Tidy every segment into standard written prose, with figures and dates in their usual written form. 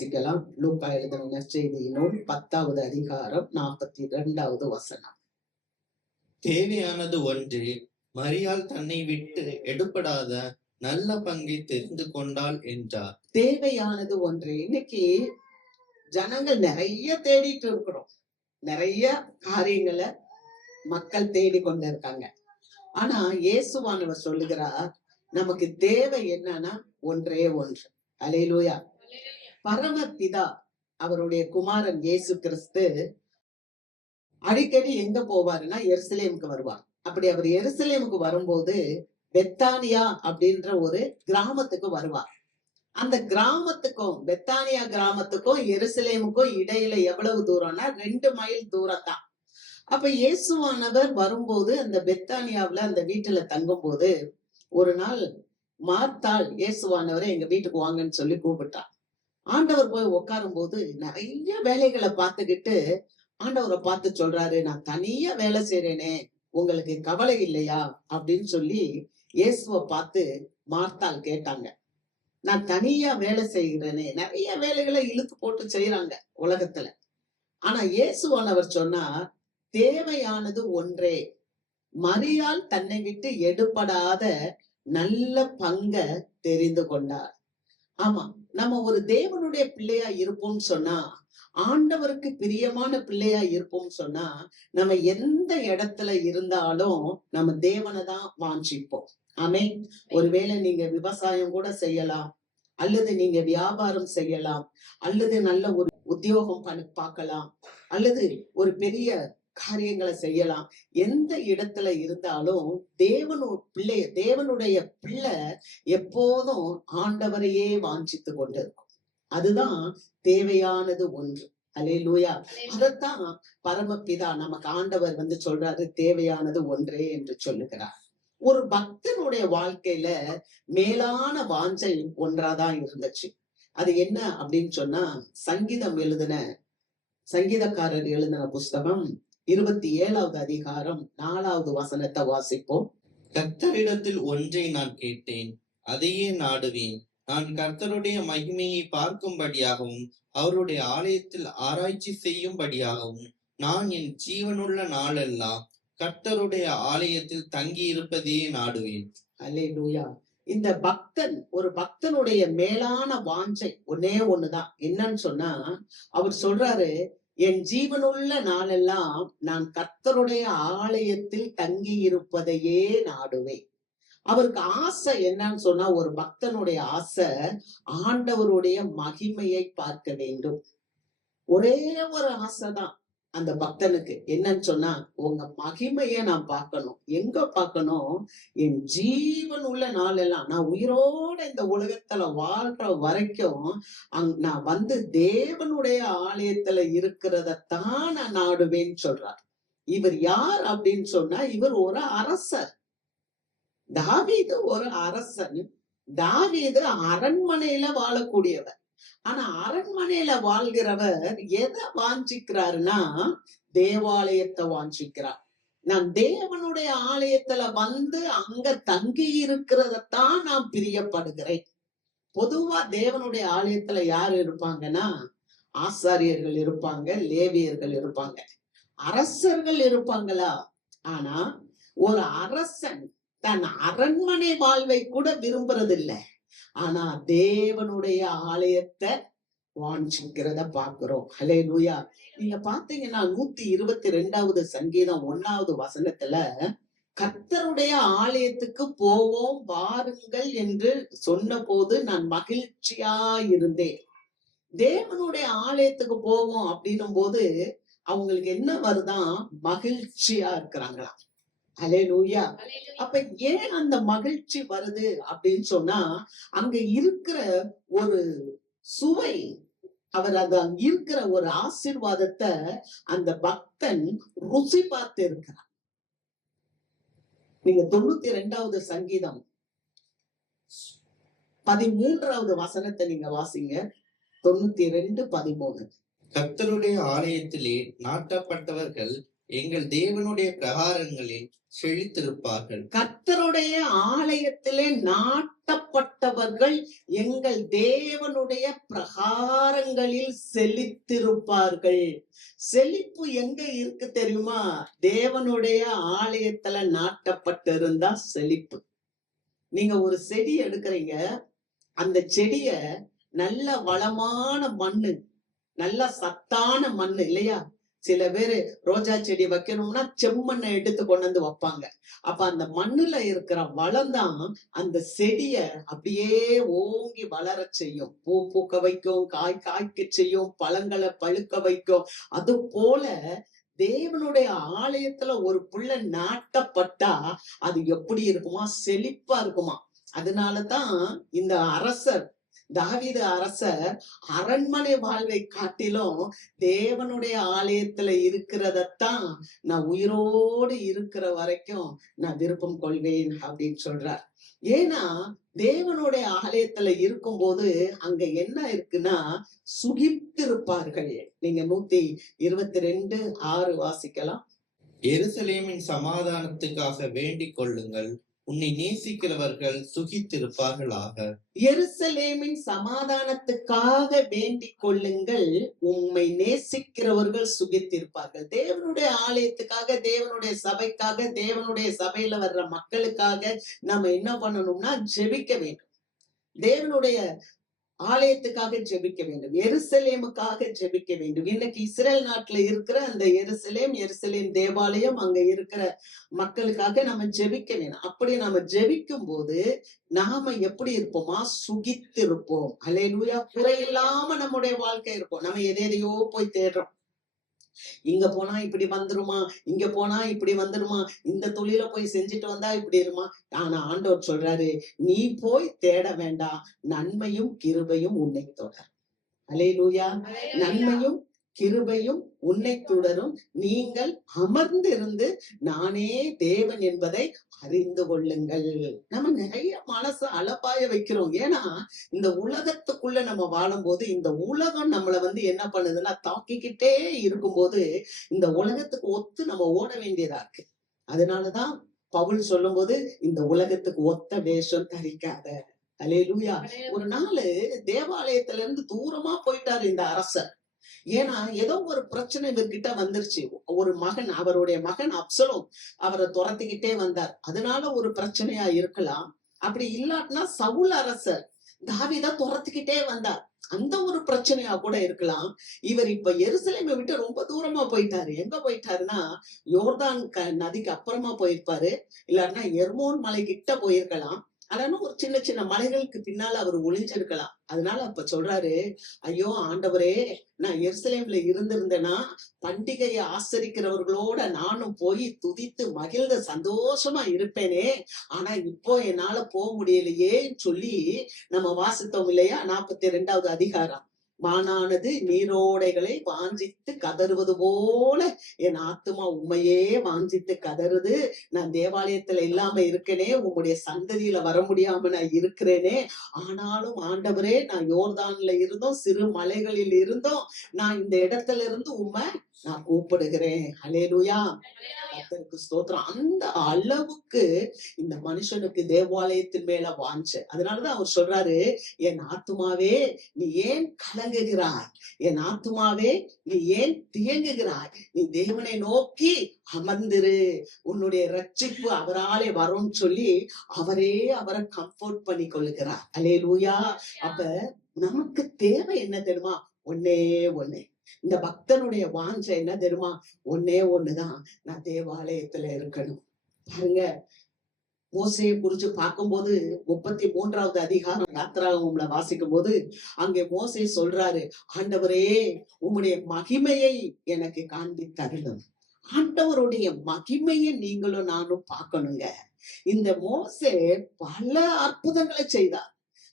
வாசிக்கலாம். லூக்கா எழுதின நற்செய்தி நூல் 10வது அதிகாரம் 42வது வசனம். தேவையானது ஒன்றே, மரியாள் தன்னை விட்டு எடுபடாத நல்ல பங்கை தெரிந்து கொண்டாள் என்றார். தேவையானது ஒன்றே. இன்னைக்கு ஜனங்கள் நிறைய தேடிட்டு இருக்கிறோம். நிறைய காரியங்களை மக்கள் தேடி கொண்டு இருக்காங்க. ஆனா இயேசுவானவர் சொல்லுகிறார், நமக்கு தேவை என்னன்னா ஒன்றே ஒன்று. அல்லேலூயா. பரமபிதா அவருடைய குமாரன் இயேசு கிறிஸ்து அடிக்கடி எங்க போவாருன்னா எருசலேமுக்கு வருவார். அப்படி அவர் எருசலேமுக்கு வரும்போது பெத்தானியா அப்படின்ற ஒரு கிராமத்துக்கு வருவார். அந்த கிராமத்துக்கும் பெத்தானியா கிராமத்துக்கும் எருசலேமுக்கும் இடையில எவ்வளவு தூரம்னா 2 மைல் தூரம் தான். அப்ப இயேசுவானவர் வரும்போது அந்த பெத்தானியாவுல அந்த வீட்டுல தங்கும் போது ஒரு நாள் மார்த்தாள் இயேசுவானவரை எங்க வீட்டுக்கு வாங்கன்னு சொல்லி கூப்பிட்டான். ஆண்டவர் போய் உட்காரும் போது நிறைய வேலைகளை பார்த்துக்கிட்டு ஆண்டவரை பார்த்து சொல்றாரு, நான் தனியா வேலை செய்யறேனே, உங்களுக்கு கவலை இல்லையா அப்படின்னு சொல்லி இயேசுவை பார்த்து மார்த்தாள் கேட்டாங்க. நான் தனியா வேலை செய்கிறேனே, நிறைய வேலைகளை இழுத்து போட்டு செய்யறாங்க உலகத்துல. ஆனா இயேசுவானவர் சொன்னார், தேவையானது ஒன்றே, மரியாள் தன்னை விட்டு எடுபடாத நல்ல பங்க தெரிந்து கொண்டார். ஆமா, நம்ம ஒரு தேவனுடைய பிள்ளையா இருப்போம்னு சொன்னா, ஆண்டவருக்கு பிரியமான பிள்ளையா இருப்போம்னு சொன்னா, நம்ம எந்த இடத்துல இருந்தாலும் நம்ம தேவனை தான் வாஞ்சிப்போம். ஆமென். ஒருவேளை நீங்க விவசாயம் கூட செய்யலாம், அல்லது நீங்க வியாபாரம் செய்யலாம், அல்லது நல்ல ஒரு உத்தியோகம் பார்க்கலாம், அல்லது ஒரு பெரிய காரியங்களை செய்யலாம். எந்த இடத்துல இருந்தாலும் தேவனுடைய பிள்ளை எப்போதும் ஆண்டவரையே வாஞ்சித்து கொண்டிருக்கும். அதுதான் தேவையானது ஒன்று. அல்லேலூயா. அதத்தான் பரமபிதா நமக்கு ஆண்டவர் சொல்றாரு, தேவையானது ஒன்றே என்று சொல்லுகிறார். ஒரு பக்தனுடைய வாழ்க்கையில மேலான வாஞ்சை ஒன்றாதான் இருந்துச்சு. அது என்ன அப்படின்னு சொன்னா, சங்கீதக்காரர் எழுதின புஸ்தகம் 27வது அதிகாரம் 4வது வசனத்தை வாசிப்போம். கர்த்தரிடத்தில் ஒன்றை நான் கேட்டேன், அதையே நாடுவேன். நான் கர்த்தருடைய மகிமையை பார்க்கும்படியாகவும் அவருடைய ஆலயத்தில் ஆராய்ச்சி செய்யும்படியாகவும் நான் என் ஜீவனுள்ள நாளெல்லாம் கர்த்தருடைய ஆலயத்தில் தங்கி இருப்பதையே நாடுவேன். அல்லேலூயா. இந்த ஒரு பக்தனுடைய மேலான வாஞ்சை ஒன்னே ஒண்ணுதான். என்னன்னு சொன்னா, அவர் சொல்றாரு, என் ஜீவனுள்ள நாளெல்லாம் நான் கர்த்தருடைய ஆலயத்தில் தங்கி இருப்பதையே நாடுவேன். அவருக்கு ஆசை என்னன்னு சொன்னா, ஒரு பக்தனுடைய ஆசை ஆண்டவருடைய மகிமையை பார்க்க வேண்டும். ஒரே ஒரு ஆசைதான் அந்த பக்தனுக்கு. என்னன்னு சொன்னா, உங்க மகிமைய நான் பார்க்கணும். எங்க பார்க்கணும்? என் ஜீவன் உள்ள நாளெல்லாம், நான் உயிரோட இந்த உலகத்துல வாழ்ற வரைக்கும் நான் தேவனுடைய ஆலயத்துல இருக்கிறதத்தான் நான் நாடுவேன்னு சொல்றார். இவர் யார் அப்படின்னு சொன்னா, இவர் ஒரு அரசர். தாவீது ஒரு அரசன். தாவீது அரண்மனையில வாழக்கூடியவர். ஆனா அரண்மனையில வாழ்கிறவர் எதை வாஞ்சிக்கிறாருன்னா, தேவாலயத்தை வாஞ்சிக்கிறார். நான் தேவனுடைய ஆலயத்துல அங்க தங்கி இருக்கிறதத்தான் நான் பிரியப்படுகிறேன். பொதுவா தேவனுடைய ஆலயத்துல யாரு இருப்பாங்கன்னா, ஆசாரியர்கள் இருப்பாங்க, லேவியர்கள் இருப்பாங்க, அரசர்கள் இருப்பாங்களா? ஆனா ஒரு அரசன் தன் அரண்மனை வாழ்வை கூட விரும்புறதில்லை. ஆனா தேவனுடைய ஆலயத்தை வாஞ்சிக்கிறத பாக்குறோம். அல்லேலூயா. நீங்க பாத்தீங்கன்னா 122வது சங்கீதம் 1வது வசனத்துல, கர்த்தருடைய ஆலயத்துக்கு போவோம் வாருங்கள் என்று சொன்ன போது நான் மகிழ்ச்சியா இருந்தேன். தேவனுடைய ஆலயத்துக்கு போவோம் அப்படின்னும் போது அவங்களுக்கு என்ன வருதான்? மகிழ்ச்சியா இருக்கிறாங்களா? அல்லேலூயா. அப்ப ஏன் அந்த மகிழ்ச்சி வருது அப்படின்னு சொன்னா, அங்க இருக்கிற ஒரு சுவை, அவர் அங்க இருக்கிற ஒரு ஆசீர்வாதத்தை அந்த பக்தன் ருசி பார்த்து இருக்கிறார். நீங்க 92வது சங்கீதம் 13வது வசனத்தை நீங்க வாசிங்க. 92:13. கர்த்தருடைய ஆலயத்திலே நாட்டப்பட்டவர்கள் எங்கள் தேவனுடைய பிரகாரங்களில் செழித்திருப்பார்கள். கர்த்தருடைய ஆலயத்திலே நாட்டப்பட்டவர்கள் எங்கள் தேவனுடைய பிரகாரங்களில் செழித்திருப்பார்கள். செழிப்பு எங்க இருக்கு தெரியுமா? தேவனுடைய ஆலயத்துல நாட்டப்பட்டிருந்தா செழிப்பு. நீங்க ஒரு செடி எடுக்கிறீங்க, அந்த செடிய நல்ல வளமான மண்ணு, நல்ல சத்தான மண்ணு இல்லையா? சில பேரு ரோஜா செடி வைக்கணும்னா செம்மண்ணை எடுத்து கொண்டு வந்து வைப்பாங்க. அப்ப அந்த மண்ணுல இருக்கிற வளம்தான் அந்த செடிய அப்படியே ஓங்கி வளர செய்யும். பூ பூக்க வைக்கும், காய் காய்க்க செய்யும், பழங்களை பழுக்க வைக்கும். அது போல தேவனுடைய ஆலயத்துல ஒரு புள்ள நாட்டப்பட்டா அது எப்படி இருக்குமா? செழிப்பா இருக்குமா. அதனாலதான் இந்த அரசர் தாவீது அரசர் அரண்மனை வாழ்வை காட்டிலும் தேவனுடைய ஆலயத்துல இருக்கிறதத்தான் நான் உயிரோடு இருக்கிற வரைக்கும் நான் விருப்பம் கொள்வேன் அப்படின்னு சொல்றார். ஏன்னா தேவனுடைய ஆலயத்துல இருக்கும்போது அங்க என்ன இருக்குன்னா சுகித்திருப்பார்கள். நீங்க 122:6 வாசிக்கலாம். எருசலேமின் சமாதானத்துக்காக வேண்டிக் கொள்ளுங்கள், உன்னை நேசிக்கிறவர்கள் சுகித்திருப்பார்களாக. எருசலேமின் சமாதானத்துக்காக வேண்டிக் கொள்ளுங்கள், உம்மை நேசிக்கிறவர்கள் சுகித்திருப்பார்கள். தேவனுடைய ஆலயத்துக்காக, தேவனுடைய சபைக்காக, தேவனுடைய சபையில வர்ற மக்களுக்காக நம்ம என்ன பண்ணணும்னா ஜெபிக்க வேண்டும். தேவனுடைய ஆலயத்துக்காக ஜெபிக்க வேண்டும், எருசலேமுக்காக ஜெபிக்க வேண்டும். இன்னைக்கு இஸ்ரேல் நாட்டுல இருக்கிற அந்த எருசலேம் தேவாலயம் அங்க இருக்கிற மக்களுக்காக நம்ம ஜெபிக்க வேணும். அப்படி நம்ம ஜெபிக்கும் போது நாம எப்படி இருப்போமா? சுகித்து இருப்போம். அல்லேலூயா. குறையில்லாம நம்முடைய வாழ்க்கை இருக்கும். நம்ம எதையோ போய் தேடுறோம். இங்க போனா இப்படி வந்துருமா, இங்க போனா இப்படி வந்துருமா, இந்த தொழில போய் செஞ்சுட்டு வந்தா இப்படி இருமா. ஆனா ஆண்டவர் சொல்றாரு, நீ போய் தேட வேண்டாம், நன்மையும் கிருபையும் உன்னை தொடரும். அல்லேலூயா. நன்மையும் கிருபையும் உன்னை தொடரும், நீங்கள் அமர்ந்திருந்து நானே தேவன் என்பதை அறிந்து கொள்ளுங்கள். நம்ம நிறைய மனசு அலப்பாய வைக்கிறோம். ஏன்னா இந்த உலகத்துக்குள்ள நம்ம வாழும்போது இந்த உலகம் நம்மள என்ன பண்ணுதுன்னா தாக்கிக்கிட்டே இருக்கும்போது இந்த உலகத்துக்கு ஒத்து நம்ம ஓட வேண்டியதா இருக்கு. அதனாலதான் பவுல் சொல்லும் போது இந்த உலகத்துக்கு ஒத்த வேஷம் தரிக்காத. அல்லேலூயா. ஒரு நாள் தேவாலயத்துல இருந்து தூரமா போயிட்டாரு இந்த அரசர். ஏன்னா ஏதோ ஒரு பிரச்சனை இவர்கிட்ட வந்துருச்சு. ஒரு மகன், அவருடைய மகன் அப்சலோம் அவரை துரத்திக்கிட்டே வந்தார். அதனால ஒரு பிரச்சனையா இருக்கலாம். அப்படி இல்லாட்டினா சவுல் அரசர் தாவீதை துரத்திக்கிட்டே வந்தார், அந்த ஒரு பிரச்சனையா கூட இருக்கலாம். இவர் இப்ப எருசலேமை விட்டு ரொம்ப தூரமா போயிட்டாரு. எங்க போயிட்டாருன்னா யோர்தான் நதிக்கு அப்புறமா போயிருப்பாரு, இல்லாட்டினா எர்மோன் மலை கிட்ட போயிருக்கலாம். ஆனா ஒரு சின்ன சின்ன மலைகளுக்கு பின்னால அவர் ஒளிஞ்சிருக்கலாம். அதனால அப்ப சொல்றாரு, ஐயோ ஆண்டவரே, நான் எருசலேம்ல இருந்திருந்தேன்னா பண்டிகையை ஆசரிக்கிறவர்களோட நானும் போய் துதித்து மகிழ்ந்து சந்தோஷமா இருப்பேனே. ஆனா இப்போ என்னால போக முடியலையேன்னு சொல்லி நம்ம வாசித்தோம் இல்லையா? 42வது அதிகாரம். மானானது நீரோடைகளை வாஞ்சித்து கதறுவது போல என் ஆத்துமா உண்மையே வாஞ்சித்து கதறுது. நான் தேவாலயத்துல இல்லாம இருக்கேனே, உம்முடைய சந்ததியில வர முடியாம நான் இருக்கிறேனே. ஆனாலும் ஆண்டவரே, நான் யோர்தான்ல இருந்தோம், சிறு மலைகளில் இருந்தோம், நான் இந்த இடத்துல இருந்து உம்மை நான் கூப்பிடுகிறேன். அல்லேலூயா. கர்த்தருக்கு ஸ்தோத்திரம். அந்த அளவுக்கு இந்த மனுஷனுக்கு தேவாலயத்தின் மேல வாஞ்ச. அதனாலதான் அவர் சொல்றாரு, என் ஆத்துமாவே நீ ஏன் கலங்குகிறாய், என் ஆத்துமாவே நீ ஏன் தியங்குகிறாய், நீ தேவனை நோக்கி அமர்ந்திரு, உன்னுடைய ரட்சிப்பு அவராலே வரும்னு சொல்லி அவரை கம்ஃபோர்ட் பண்ணி கொள்ளுகிறார். அல்லேலூயா. அப்ப நமக்கு தேவை என்ன தெரியுமா? ஒன்னே ஒண்ணு. இந்த பக்தனுடைய வாஞ்ச என்ன தெரியுமா? ஒன்னே ஒண்ணுதான், நான் தேவாலயத்துல இருக்கணும். பாருங்க, மோசையை குறிச்சு பார்க்கும்போது 33வது அதிகாரம் யாத்திராகமம்ல வாசிக்கும் போது அங்கே மோசே சொல்றாரு, ஆண்டவரே உம்முடைய மகிமையை எனக்கு காண்பித்தருளும். ஆண்டவருடைய மகிமையை நீங்களும் நானும் பார்க்கணுங்க. இந்த மோசே பல அற்புதங்களை செய்தார்.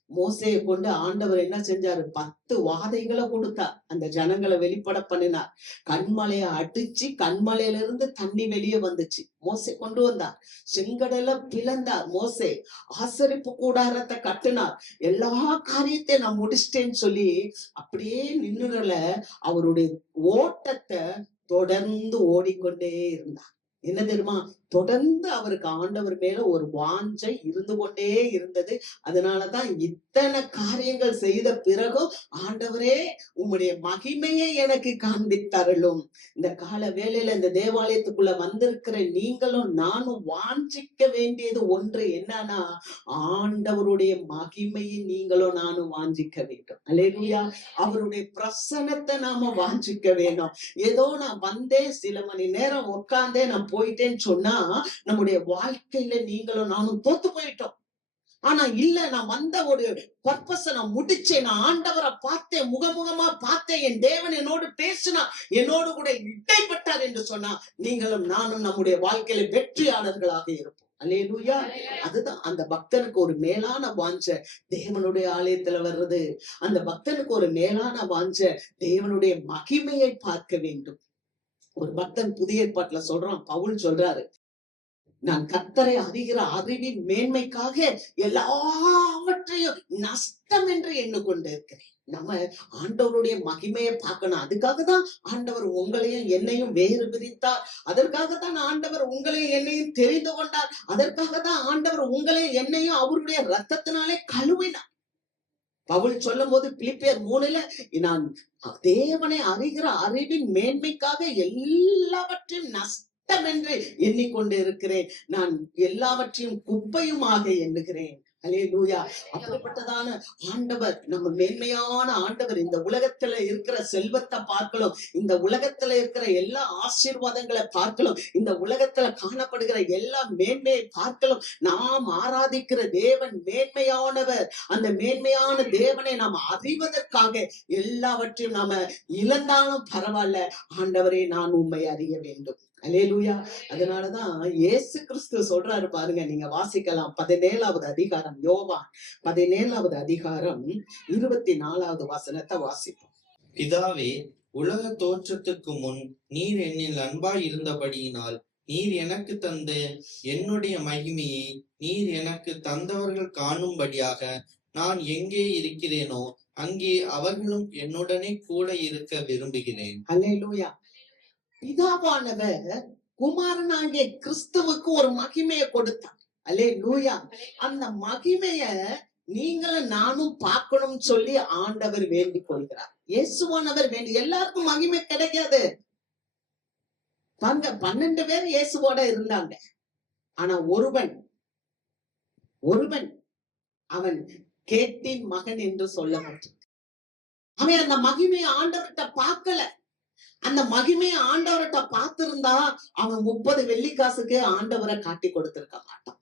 மோசையை கொண்டு ஆண்டவர் என்ன செஞ்சாரு? 10 வாதைகளை கொடுத்தார், அந்த ஜனங்களை வெளிப்பட பண்ணினார். கண்மலையை அடிச்சு கண்மலையில இருந்து தண்ணி வெளியே வந்துச்சு, மோசே கொண்டு வந்தார். செங்கடலை பிளந்தார் மோசே. ஆசரிப்பு கூடாரத்தை கட்டினார். எல்லா காரியத்தையும் நான் முடிச்சிட்டேன்னு சொல்லி அப்படியே நின்னுறல அவருடைய ஓட்டத்தை தொடர்ந்து ஓடிக்கொண்டே இருந்தார். என்ன தெரியுமா? தொடர்ந்து அவருக்கு ஆண்டவர் மேல ஒரு வாஞ்சை இருந்து கொண்டே இருந்தது. அதனாலதான் இத்தனை காரியங்கள் செய்த பிறகும், ஆண்டவரே உம்முடைய மகிமையை எனக்கு காண்பித்தருளும். இந்த கால வேளையில இந்த தேவாலயத்துக்குள்ள வந்திருக்கிற நீங்களும் நானும் வாஞ்சிக்க வேண்டியது ஒன்று என்னன்னா, ஆண்டவருடைய மகிமையை நீங்களும் நானும் வாஞ்சிக்க வேண்டும். அல்லேலூயா. அவருடைய பிரசன்னத்தை நாம வாஞ்சிக்க வேணும். ஏதோ நான் வந்தேன், சில மணி நேரம் உட்கார்ந்தேன், நான் போயிட்டேன்னு சொன்னா நம்முடைய வாழ்க்கையில நீங்களும் நானும் தோத்து போயிட்டோம். ஆனா இல்ல, நான் வந்த ஒரு பர்பஸ நான் முடிச்சேன், நான் ஆண்டவரை பார்த்தேன், முகமுகமா பார்த்தேன், என் தேவன் என்னோடு பேசினா, என்னோடு கூட இடைப்பட்டார் என்று சொன்னா, நீங்களும் நானும் நம்முடைய வாழ்க்கையில வெற்றியாளர்களாக இருப்போம். அல்லேலூயா. அதுதான் அந்த பக்தனுக்கு ஒரு மேலான வாஞ்ச தேவனுடைய ஆலயத்துல வர்றது. அந்த பக்தனுக்கு ஒரு மேலான வாஞ்ச தேவனுடைய மகிமையை பார்க்க வேண்டும். ஒரு பக்தன் புதிய ஏற்பாட்டுல சொல்றான், பவுல் சொல்றாரு, நான் கர்த்தரை அறிகிற அறிவின் மேன்மைக்காக எல்லாவற்றையும் நஷ்டம் என்று எண்ணிக்கொண்டு இருக்கிறேன். நம்ம ஆண்டவருடைய மகிமையை பார்க்கணும். அதுக்காக தான் ஆண்டவர் உங்களையும் என்னையும் வேறு பிரித்தார். அதற்காக தான் ஆண்டவர் உங்களையும் என்னையும் தெரிந்து கொண்டார். அதற்காக தான் ஆண்டவர் உங்களையும் என்னையும் அவருடைய ரத்தத்தினாலே கழுவினார். பவுல் சொல்லும் போது பிலிப்பியர் 3:3 நான் தேவனை அறிகிற அறிவின் மேன்மைக்காக எல்லாவற்றையும் நஷ்டம் என்று எண்ணிக்கொண்டு இருக்கிறேன். நான் எல்லாவற்றையும் குப்பையுமாக எண்ணுகிறேன். அல்லேலூயா. அப்படிப்பட்டதான ஆண்டவர், நம்ம மேன்மையான ஆண்டவர், இந்த உலகத்துல இருக்கிற செல்வத்தை பார்க்கலாம், இந்த உலகத்துல இருக்கிற எல்லா ஆசீர்வாதங்களை பார்க்கலாம், இந்த உலகத்துல காணப்படுகிற எல்லா மேன்மையை பார்க்கலாம். நாம் ஆராதிக்கிற தேவன் மேன்மையானவர். அந்த மேன்மையான தேவனை நாம் அறிவதற்காக எல்லாவற்றையும் நாம இழந்தாலும் பரவாயில்ல, ஆண்டவரே நான் உம்மை அறிய வேண்டும். அல்லேலூயா. அதனாலதான் இயேசு கிறிஸ்து சொல்றாரு பாருங்க, நீங்க வாசிக்கலாம் 17வது அதிகாரம், யோவான் 17வது அதிகாரம் 24வது வசனத்தை வாசிப்போம். பிதாவே, உலக தோற்றத்துக்கு முன் நீர் என்னில் அன்பாய் இருந்தபடியினால் நீர் எனக்கு தந்த என்னுடைய மகிமையை நீர் எனக்கு தந்தவர்கள் காணும்படியாக நான் எங்கே இருக்கிறேனோ அங்கே அவர்களும் என்னுடனே கூட இருக்க விரும்புகிறேன். அல்லேலூயா. பிதாவானவர் குமாரனாகிய கிறிஸ்துவுக்கு ஒரு மகிமையை கொடுத்தார். அல்லேலூயா. அந்த மகிமைய நீங்களும் நானும் பார்க்கணும்னு சொல்லி ஆண்டவர் வேண்டிக் கொள்கிறார். இயேசுவானவர் எல்லாருக்கும் மகிமை கிடைக்காது. பாருங்க, 12 பேர் இயேசுவோட இருந்தாங்க. ஆனா ஒருவன் அவன் கேட்டின் மகன் என்று சொல்லப்பட்டது. அவன் அந்த மகிமையை ஆண்டவர்கிட்ட பார்க்கல. அந்த மகிமையை ஆண்டவர்கிட்ட பார்த்திருந்தா அவன் 30 வெள்ளிக்காசுக்கு ஆண்டவரை காட்டி கொடுத்திருக்க மாட்டான்.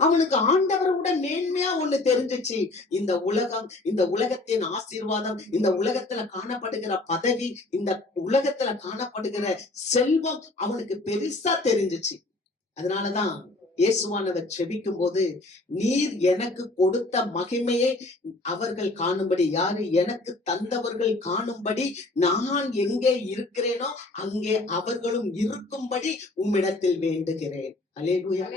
அவனுக்கு ஆண்டவரை விட மேன்மையா ஒண்ணு தெரிஞ்சிச்சு. இந்த உலகம், இந்த உலகத்தின் ஆசீர்வாதம், இந்த உலகத்துல காணப்படுகிற பதவி, இந்த உலகத்துல காணப்படுகிற செல்வம் அவனுக்கு பெருசா தெரிஞ்சிச்சு. அதனாலதான் இயேசுவானவர் செபிக்கும் போது, நீர் எனக்கு கொடுத்த மகிமையை அவர்கள் காணும்படி, யாரு எனக்கு தந்தவர்கள் காணும்படி நான் எங்கே இருக்கிறேனோ அங்கே அவர்களும் இருக்கும்படி உம்மிடத்தில் வேண்டுகிறேன். அல்லேலூயா.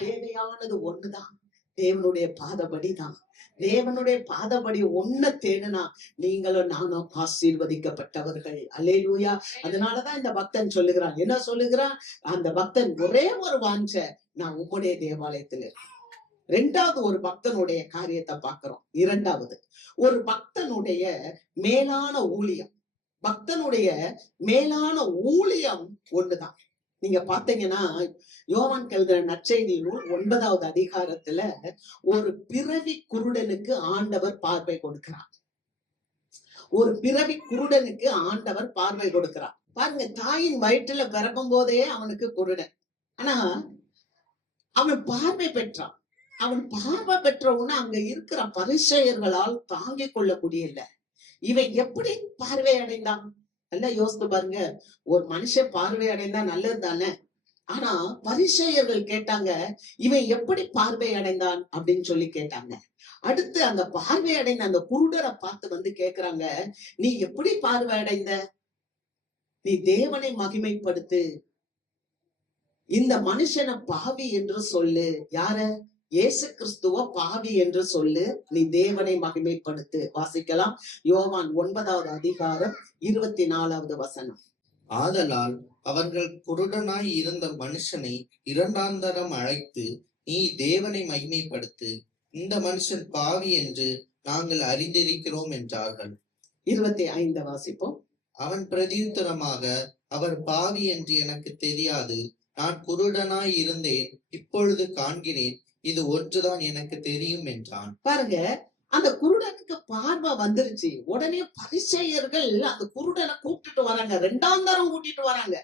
தேவையானது ஒண்ணுதான், தேவனுடைய பாதபடிதான். தேவனுடைய பாதபடி ஒண்ண தேடுனா நீங்களும் நானும் ஆசீர்வதிக்கப்பட்டவர்கள். அல்லேலூயா. அதனாலதான் இந்த பக்தன் சொல்லுகிறான், என்ன சொல்லுகிறான்? அந்த பக்தன் ஒரே ஒரு வாஞ்ச, நான் உம்முடைய தேவாலயத்தில் இருக்கேன். 2வது ஒரு பக்தனுடைய காரியத்தை பார்க்கிறோம். 2வது ஒரு பக்தனுடைய மேலான ஊழியம். பக்தனுடைய மேலான ஊழியம் ஒண்ணுதான். நீங்க பாத்தீங்கன்னா யோவான் எழுதின நற்செய்தி நூல் 9வது அதிகாரத்துல ஒரு பிறவி குருடனுக்கு ஆண்டவர் பார்வை கொடுக்கிறார். ஒரு பிறவி குருடனுக்கு ஆண்டவர் பார்வை கொடுக்கிறார். பாருங்க, தாயின் வயிற்றுல பிறக்கும் போதே அவனுக்கு குருடன். ஆனா அவன் பார்வை பெற்றான். அவன் பார்வை பெற்ற உடனே அங்க இருக்கிற பரிசேயர்களால் தாங்கிக் கொள்ள முடியல. இவன் எப்படி பார்வை அடைந்தான்? எல்லாம் யோசித்து பாருங்க. ஒரு மனுஷன் பார்வை அடைந்தா நல்லது தானே. ஆனா பரிசேயர்கள் கேட்டாங்க, இவன் எப்படி பார்வை அடைந்தான் அப்படின்னு சொல்லி கேட்டாங்க. அடுத்து அந்த பார்வை அடைந்த அந்த குருடரை பார்த்து கேக்குறாங்க, நீ எப்படி பார்வை அடைந்த? நீ தேவனை மகிமைப்படுத்து, இந்த மனுஷனை பாவி என்று சொல்லு. யார? இயேசு கிறிஸ்துவ பாவி என்று சொல்லு, நீ தேவனை மகிமைப்படுத்து. வாசிக்கலாம், யோவான் 9வது அதிகாரம் 24வது வசனம். ஆதலால் அவர்கள் குருடனாய் இருந்த மனுஷனை இரண்டாந்தரம் அழைத்து, நீ தேவனை மகிமைப்படுத்து, இந்த மனுஷன் பாவி என்று நாங்கள் அறிந்திருக்கிறோம் என்றார்கள். 25 வாசிப்போம். அவன் பிரதியுத்தரமாக, அவர் பாவி என்று எனக்கு தெரியாது, நான் குருடனாய் இருந்தேன், இப்பொழுது காண்கிறேன், இது ஒன்றுதான் எனக்கு தெரியும் என்றான். பாருங்க, அந்த குருடனுக்கு பார்வை வந்துருச்சு. உடனே பரிசேயர்கள் அந்த குருடனை கூப்பிட்டுட்டு வராங்க, 2ஆம் தரம் கூட்டிட்டு வராங்க.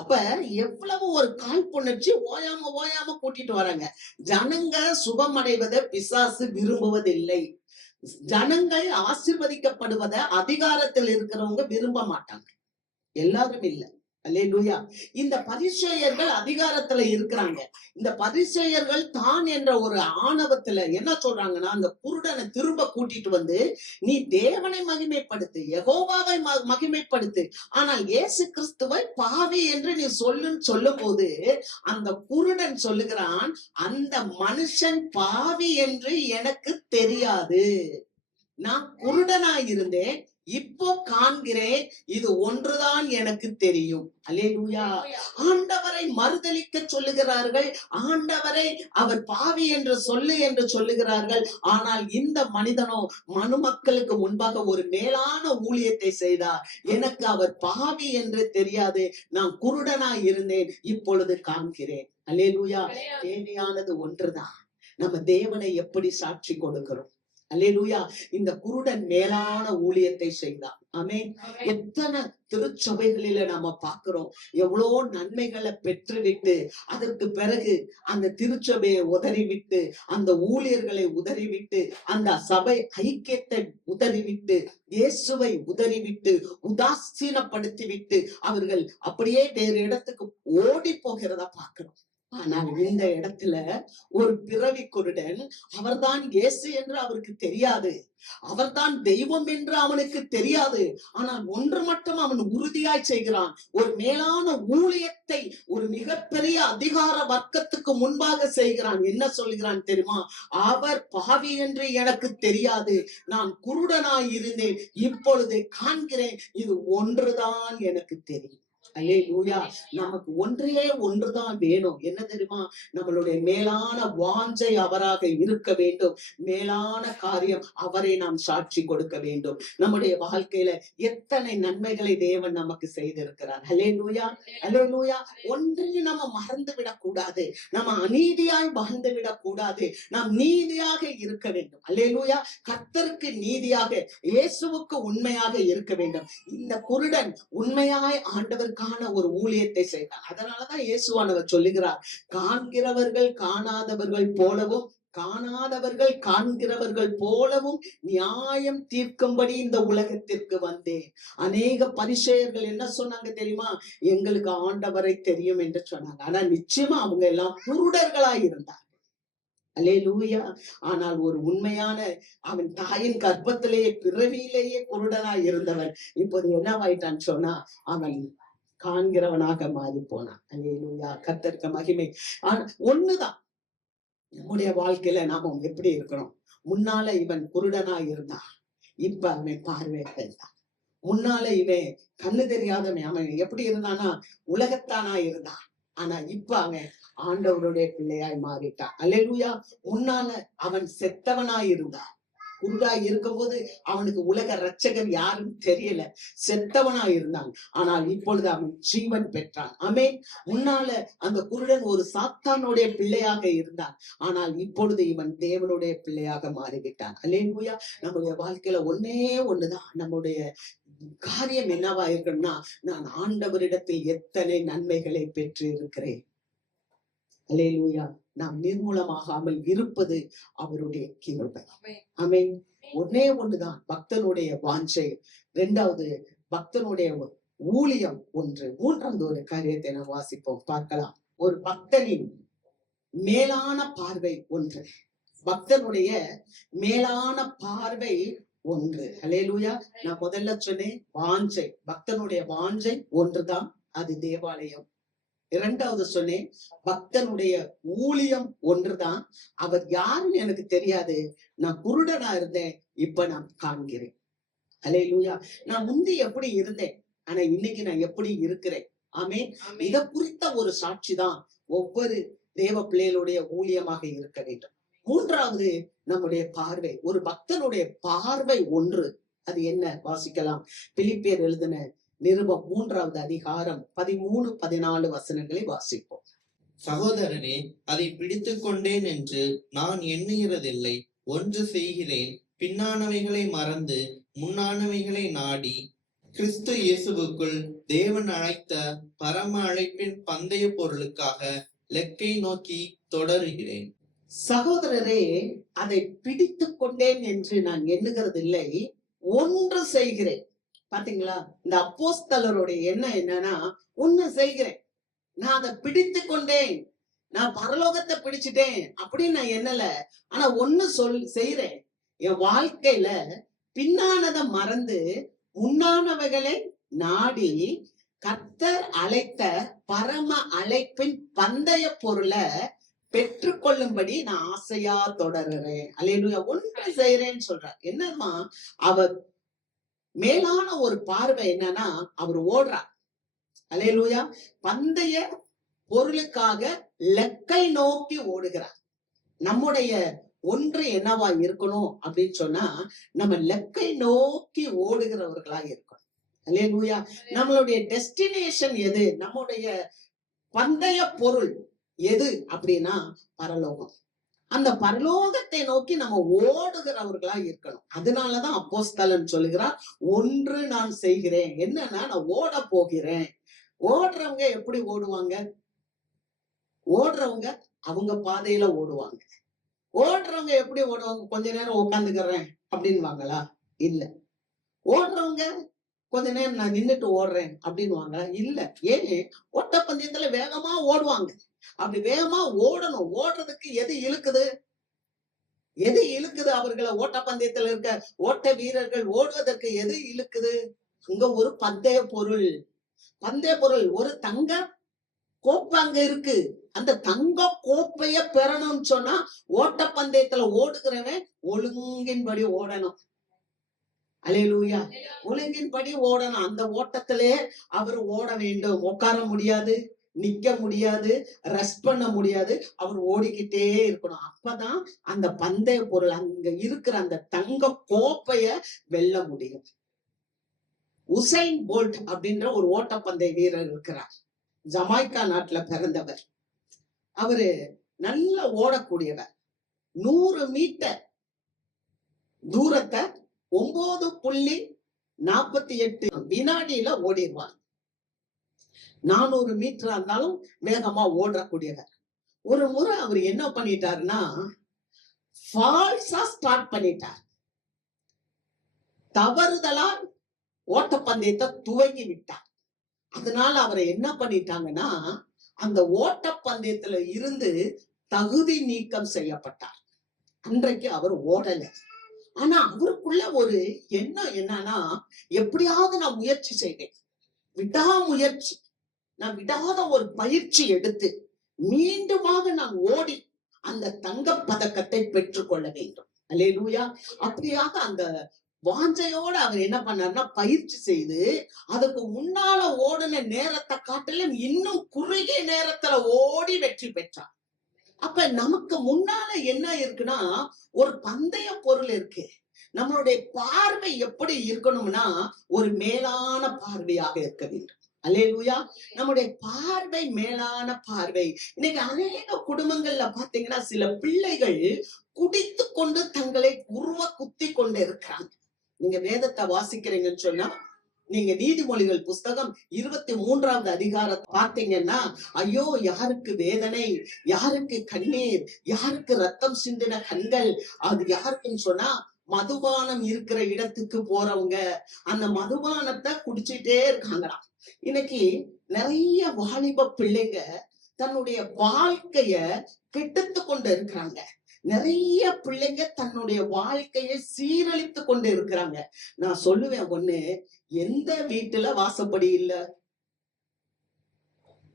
அப்ப எவ்வளவு ஒரு காழ்ப்புணர்ச்சி, ஓயாம கூட்டிட்டு வராங்க. ஜனங்க சுகமடைவதை பிசாசு விரும்புவதில்லை. ஜனங்கள் ஆசீர்வதிக்கப்படுவதை அதிகாரத்தில் இருக்கிறவங்க விரும்ப மாட்டாங்க. எல்லாரும் இல்ல. அல்லேலூயா. இந்த பரிசேயர்கள் அதிகாரத்துல இருக்கிறாங்க. இந்த பரிசேயர்கள் தான் என்ற ஒரு ஆணவத்துல என்ன சொல்றாங்கன்னா, அந்த குருடனை திரும்ப கூட்டிட்டு வந்து, நீ தேவனை மகிமைப்படுத்து, யெகோவாவை மகிமைப்படுத்து, ஆனால் இயேசு கிறிஸ்துவை பாவி என்று நீ சொல்லுன்னு சொல்லும் போது, அந்த குருடன் சொல்லுகிறான், அந்த மனுஷன் பாவி என்று எனக்கு தெரியாது. நான் குருடனாய் இருந்தேன், இப்போ காண்கிறேன், இது ஒன்றுதான் எனக்கு தெரியும். அல்லேலூயா. ஆண்டவரை மறுதலிக்க சொல்லுகிறார்கள், ஆண்டவரை அவர் பாவி என்று சொல்லு என்று சொல்லுகிறார்கள். ஆனால் இந்த மனிதனோ மனுமக்களுக்கு முன்பாக ஒரு மேலான ஊழியத்தை செய்தார். எனக்கு அவர் பாவி என்று தெரியாது, நான் குருடனாய் இருந்தேன், இப்பொழுது காண்கிறேன். அல்லேலூயா. தேவையானது ஒன்றுதான், நம்ம தேவனை எப்படி சாட்சி கொடுக்கிறோம். அல்லேலூயா. இந்த குருடன் மேலான ஊழியத்தை செய்தான். ஆமென். எத்தனை திருச்சபைகளில நாம பார்க்கிறோம், எவ்வளோ நன்மைகளை பெற்றுவிட்டு அதற்கு பிறகு அந்த திருச்சபையை உதறிவிட்டு, அந்த ஊழியர்களை உதறிவிட்டு, அந்த சபை ஐக்கியத்தை உதறிவிட்டு, இயேசுவை உதறிவிட்டு, உதாசீனப்படுத்திவிட்டு அவர்கள் அப்படியே வேறு இடத்துக்கு ஓடி போகிறத பார்க்கிறோம். ஆனால் இந்த இடத்துல ஒரு பிறவி குருடன், அவர்தான் இயேசு என்று அவருக்கு தெரியாது, அவர்தான் தெய்வம் என்று அவனுக்கு தெரியாது. ஆனால் ஒன்று மட்டும் அவன் உறுதியாய் செய்கிறான், ஒரு மேலான ஊழியத்தை ஒரு மிகப்பெரிய அதிகார வர்க்கத்துக்கு முன்பாக செய்கிறான். என்ன சொல்கிறான் தெரியுமா? அவர் பாவி என்று எனக்கு தெரியாது, நான் குருடனாய் இருந்தேன், இப்பொழுது காண்கிறேன், இது ஒன்றுதான் எனக்கு தெரியும். அல்லேலூயா. நமக்கு ஒன்றுதான் வேணும். என்ன தெரியுமா? நம்மளுடைய மேலான வாஞ்சை அவராக இருக்க வேண்டும். மேலான காரியம், அவரை நாம் சாட்சி கொடுக்க வேண்டும். நம்முடைய வாழ்க்கையில எத்தனை நன்மைகளை தேவன் நமக்கு செய்திருக்கிறார். அல்லேலூயா, அல்லேலூயா. ஒன்றையும் நம்ம மறந்து விடக்கூடாது, நம்ம அநீதியாய் வாழ்ந்து விடக்கூடாது, நாம் நீதியாக இருக்க வேண்டும். அல்லேலூயா. கர்த்தருக்கு நீதியாக, இயேசுவுக்கு உண்மையாக இருக்க வேண்டும். இந்த குருடன் உண்மையாய் ஆண்டவருக்கு ஒரு ஊழியத்தை செய்தார். அதனாலதான் இயேசுவானவர் சொல்லுகிறார், காண்கிறவர்கள் காணாதவர்கள் போலவும், காணாதவர்கள் காண்கிறவர்கள் போலவும் நியாயம் தீர்க்கும்படி இந்த உலகத்திற்கு வந்தேன். அநேக பரிசேயர்கள் என்ன சொன்னாங்க தெரியுமா? எங்களுக்கு ஆண்டவரை தெரியும் என்று சொன்னாங்க. ஆனா நிச்சயமா அவங்க எல்லாம் குருடர்களாய் இருந்தார். அல்லேலூயா. ஆனால் ஒரு உண்மையான, அவன் தாயின் கர்ப்பத்திலேயே பிறவியிலேயே குருடனாய் இருந்தவன் இப்போது என்னவாயிட்டான்னு சொன்னா, அவன் காண்கிறவனாக மாறி போனான். அல்லேலூயா. கர்த்தருக்கு மகிமை. ஆனா ஒண்ணுதான், நம்முடைய வாழ்க்கையில நாம எப்படி இருக்கணும்? முன்னால இவன் குருடனா இருந்தான், இப்ப அவன் பார்வையற்றவன். முன்னால இவன் கண்ணு தெரியாதவன், அவன் எப்படி இருந்தானா உலகத்தானா இருந்தான். ஆனா இப்ப அவன் ஆண்டவருடைய பிள்ளையாய் மாறிட்டான். அல்லேலூயா. முன்னால அவன் செத்தவனாய் இருந்தான், குருடாய் இருக்கும்போது அவனுக்கு உலக ரட்சகர் யாரும் தெரியல, செத்தவனா இருந்தான். ஆனால் இப்பொழுது அவன் ஜீவன் பெற்றான். ஆமென். முன்னால அந்த குருடன் ஒரு சாத்தானுடைய பிள்ளையாக இருந்தான், ஆனால் இப்பொழுது இவன் தேவனுடைய பிள்ளையாக மாறிவிட்டான். அல்லேலூயா. நம்முடைய வாழ்க்கையில ஒண்ணுதான், நம்முடைய காரியம் என்னவா இருக்கணும்னா, நான் ஆண்டவரிடத்தில் எத்தனை நன்மைகளை பெற்று இருக்கிறேன். அல்லேலூயா. நாம் நிர்மூலமாகாமல் இருப்பது அவருடைய கிருபை. ஆமென். ஒண்ணுதான் பக்தனுடைய வாஞ்சை, இரண்டாவது பக்தனுடைய ஊழியம் ஒன்று, மூன்றாவது ஒரு காரியத்தை நாம் வாசிப்போம், பார்க்கலாம். ஒரு பக்தனின் மேலான பார்வை ஒன்று, பக்தனுடைய மேலான பார்வை ஒன்று. அல்லேலூயா. நான் முதல்ல சொன்னேன், வாஞ்சை, பக்தனுடைய வாஞ்சை ஒன்றுதான், அது தேவாலயம். இரண்டாவது சொன்னேன், பக்தனுடைய ஊழியம் ஒன்றுதான், அவர் யாருன்னு எனக்கு தெரியாது, நான் குருடனா இருந்தேன், இப்ப நான் காண்கிறேன். அல்லேலூயா. நான் முந்தி எப்படி இருந்தேன், ஆனா இன்னைக்கு நான் எப்படி இருக்கிறேன். ஆமென். இத குறித்த ஒரு சாட்சி தான் ஒவ்வொரு தேவ பிள்ளைகளுடைய ஊழியமாக இருக்க வேண்டும். மூன்றாவது, நம்முடைய பார்வை. ஒரு பக்தனுடைய பார்வை ஒன்று. அது என்ன? வாசிக்கலாம். பிலிப்பியர் எழுதின நிருபம் 3வது அதிகாரம் 13, 14 வசனங்களை வாசிப்போம். சகோதரனே, அதை பிடித்துக் கொண்டேன் என்று நான் எண்ணுகிறதில்லை. ஒன்று செய்கிறேன், பின்னானவைகளை மறந்து முன்னானவைகளை நாடி கிறிஸ்து இயேசுவுக்குள் தேவன் அழைத்த பரம அழைப்பின் பந்தய பொருளுக்காக லெக்கை நோக்கி தொடருகிறேன். சகோதரரே, அதை பிடித்துக் கொண்டேன் என்று நான் எண்ணுகிறதில்லை, ஒன்று செய்கிறேன். பாத்தீங்களா? இந்த அப்போஸ்தலருடைய எண்ணம் என்னன்னா, ஒண்ணு செய்கிறேன், நான் அதை பிடித்து கொண்டேன், நான் பரலோகத்தை பிடிச்சிட்டேன் அப்படின்னு நான் எண்ணல. ஆனா ஒண்ணு செய்றேன், என் வாழ்க்கையில பின்னானதை மறந்து முன்னானவைகளை நாடி கர்த்தர் அழைத்த பரம அழைப்பின் பந்தய பொருளை பெற்றுக்கொள்ளும்படி நான் ஆசையா தொடருறேன். அல்லேலூயா. ஒன்று செய்யறேன்னு சொல்றார். என்னமா அவர் மேலான ஒரு பார்வை என்னன்னா, அவர் ஓடுறார். அல்லேலூயா. பந்தய பொருளுக்காக லெக்கை நோக்கி ஓடுகிறார். நம்முடைய ஒன்று என்னவா இருக்கணும் அப்படின்னு சொன்னா, நம்ம லெக்கை நோக்கி ஓடுகிறவர்களா இருக்கணும். அல்லேலூயா. நம்மளுடைய டெஸ்டினேஷன் எது? நம்முடைய பந்தய பொருள் எது அப்படின்னா பரலோகம். அந்த பரலோகத்தை நோக்கி நம்ம ஓடுகிறவர்களா இருக்கணும். அதனாலதான் அப்போஸ்தலன் சொல்லுகிறார், ஒன்று நான் செய்கிறேன். என்னன்னா, நான் ஓட போகிறேன். ஓடுறவங்க எப்படி ஓடுவாங்க? ஓடுறவங்க அவங்க பாதையில ஓடுவாங்க. ஓடுறவங்க எப்படி ஓடுவாங்க? கொஞ்ச நேரம் உட்காந்துக்கிறேன் அப்படின்வாங்களா? இல்ல. ஓடுறவங்க கொஞ்ச நேரம் நான் நின்னுட்டு ஓடுறேன் அப்படின்வாங்களா? இல்ல. ஏன்? ஓட்டப்பந்தயத்துல வேகமா ஓடுவாங்க. அப்படி வேகமா ஓடணும். ஓடுறதுக்கு எது இழுக்குது? எது இழுக்குது? அவர்களை ஓட்டப்பந்தயத்துல இருக்க ஓட்ட வீரர்கள் ஓடுவதற்கு எது இழுக்குது? அங்க ஒரு பந்தய பொருள். பந்தய பொருள், ஒரு தங்க கோப்பை அங்க இருக்கு. அந்த தங்க கோப்பைய பெறணும்னு சொன்னா ஓட்டப்பந்தயத்துல ஓடுகிறவன் ஒழுங்கின்படி ஓடணும். அல்லேலூயா. ஒழுங்கின்படி ஓடணும். அந்த ஓட்டத்திலே அவர் ஓட வேண்டும். உட்கார முடியாது, நிக்க முடியாது, ரெஸ்ட் பண்ண முடியாது. அவர் ஓடிக்கிட்டே இருக்கணும். அப்பதான் அந்த பந்தய பொருள், அங்க இருக்கிற அந்த தங்க கோப்பைய வெல்ல முடியும். உசைன் போல்ட் அப்படின்ற ஒரு ஓட்டப்பந்தய வீரர் இருக்கிறார். ஜமைக்கா நாட்டுல பிறந்தவர். அவரு நல்ல ஓடக்கூடியவர். 100 மீட்டர் தூரத்தை 9.48 வினாடியில ஓடிடுவார். 400 மீட்டர் இருந்தாலும் வேகமா ஓடக்கூடியவர். ஒரு முறை அவர் என்ன பண்ணிட்டாருன்னா, ஃபால்ஸா ஸ்டார்ட் பண்ணிட்டார். தவறுதலா ஓட்டப்பந்தயத்தை துவங்கி விட்டார். அதனால அவரை என்ன பண்ணிட்டாங்கன்னா, அந்த ஓட்டப்பந்தயத்துல இருந்து தகுதி நீக்கம் செய்யப்பட்டார். அன்றைக்கு அவர் ஓடல. ஆனா அவருக்குள்ள ஒரு எண்ணம் என்னன்னா, எப்படியாவது நான் முயற்சி செய்வேன், விடாமுயற்சி, நான் விடாத ஒரு பயிற்சி எடுத்து மீண்டுமாக நான் ஓடி அந்த தங்க பதக்கத்தை பெற்றுக்கொள்ள வேண்டும். அல்லேலூயா. அப்படியாக அந்த வாஞ்சையோட அவர் என்ன பண்ணாருன்னா, பயிற்சி செய்து அதுக்கு முன்னால ஓடின நேரத்தை காட்டிலும் இன்னும் குறுகிய நேரத்துல ஓடி வெற்றி பெற்றார். அப்ப நமக்கு முன்னால என்ன இருக்குன்னா, ஒரு பந்தய பொருள் இருக்கு. நம்மளுடைய பார்வை எப்படி இருக்கணும்னா, ஒரு மேலான பார்வையாக இருக்க வேண்டும். அல்லேலூயா. நம்முடைய பார்வை மேலான பார்வை. இன்னைக்கு அநேக குடும்பங்கள்ல பாத்தீங்கன்னா, சில பிள்ளைகள் குடித்து கொண்டு தங்களை உருவ குத்தி கொண்டு இருக்கிறாங்க. நீங்க வேதத்தை வாசிக்கிறீங்கன்னு சொன்னா, நீங்க நீதிமொழிகள் புஸ்தகம் 23வது அதிகாரத்தை பார்த்தீங்கன்னா, ஐயோ யாருக்கு வேதனை, யாருக்கு கண்ணீர், யாருக்கு ரத்தம் சிந்தின கண்கள், அது யாருக்குன்னு சொன்னா, மதுபானம் இருக்கிற இடத்துக்கு போறவங்க அந்த மதுபானத்தை குடிச்சிட்டே இருக்காங்களாம். இன்னைக்கு நிறைய வாலிப பிள்ளைங்க தன்னுடைய வாழ்க்கைய கெடுத்து கொண்டு இருக்கிறாங்க. நிறைய பிள்ளைங்க தன்னுடைய வாழ்க்கையை சீரழித்து கொண்டு இருக்கிறாங்க. நான் சொல்லுவேன், ஒண்ணு, எந்த வீட்டுல வாசப்படி இல்ல?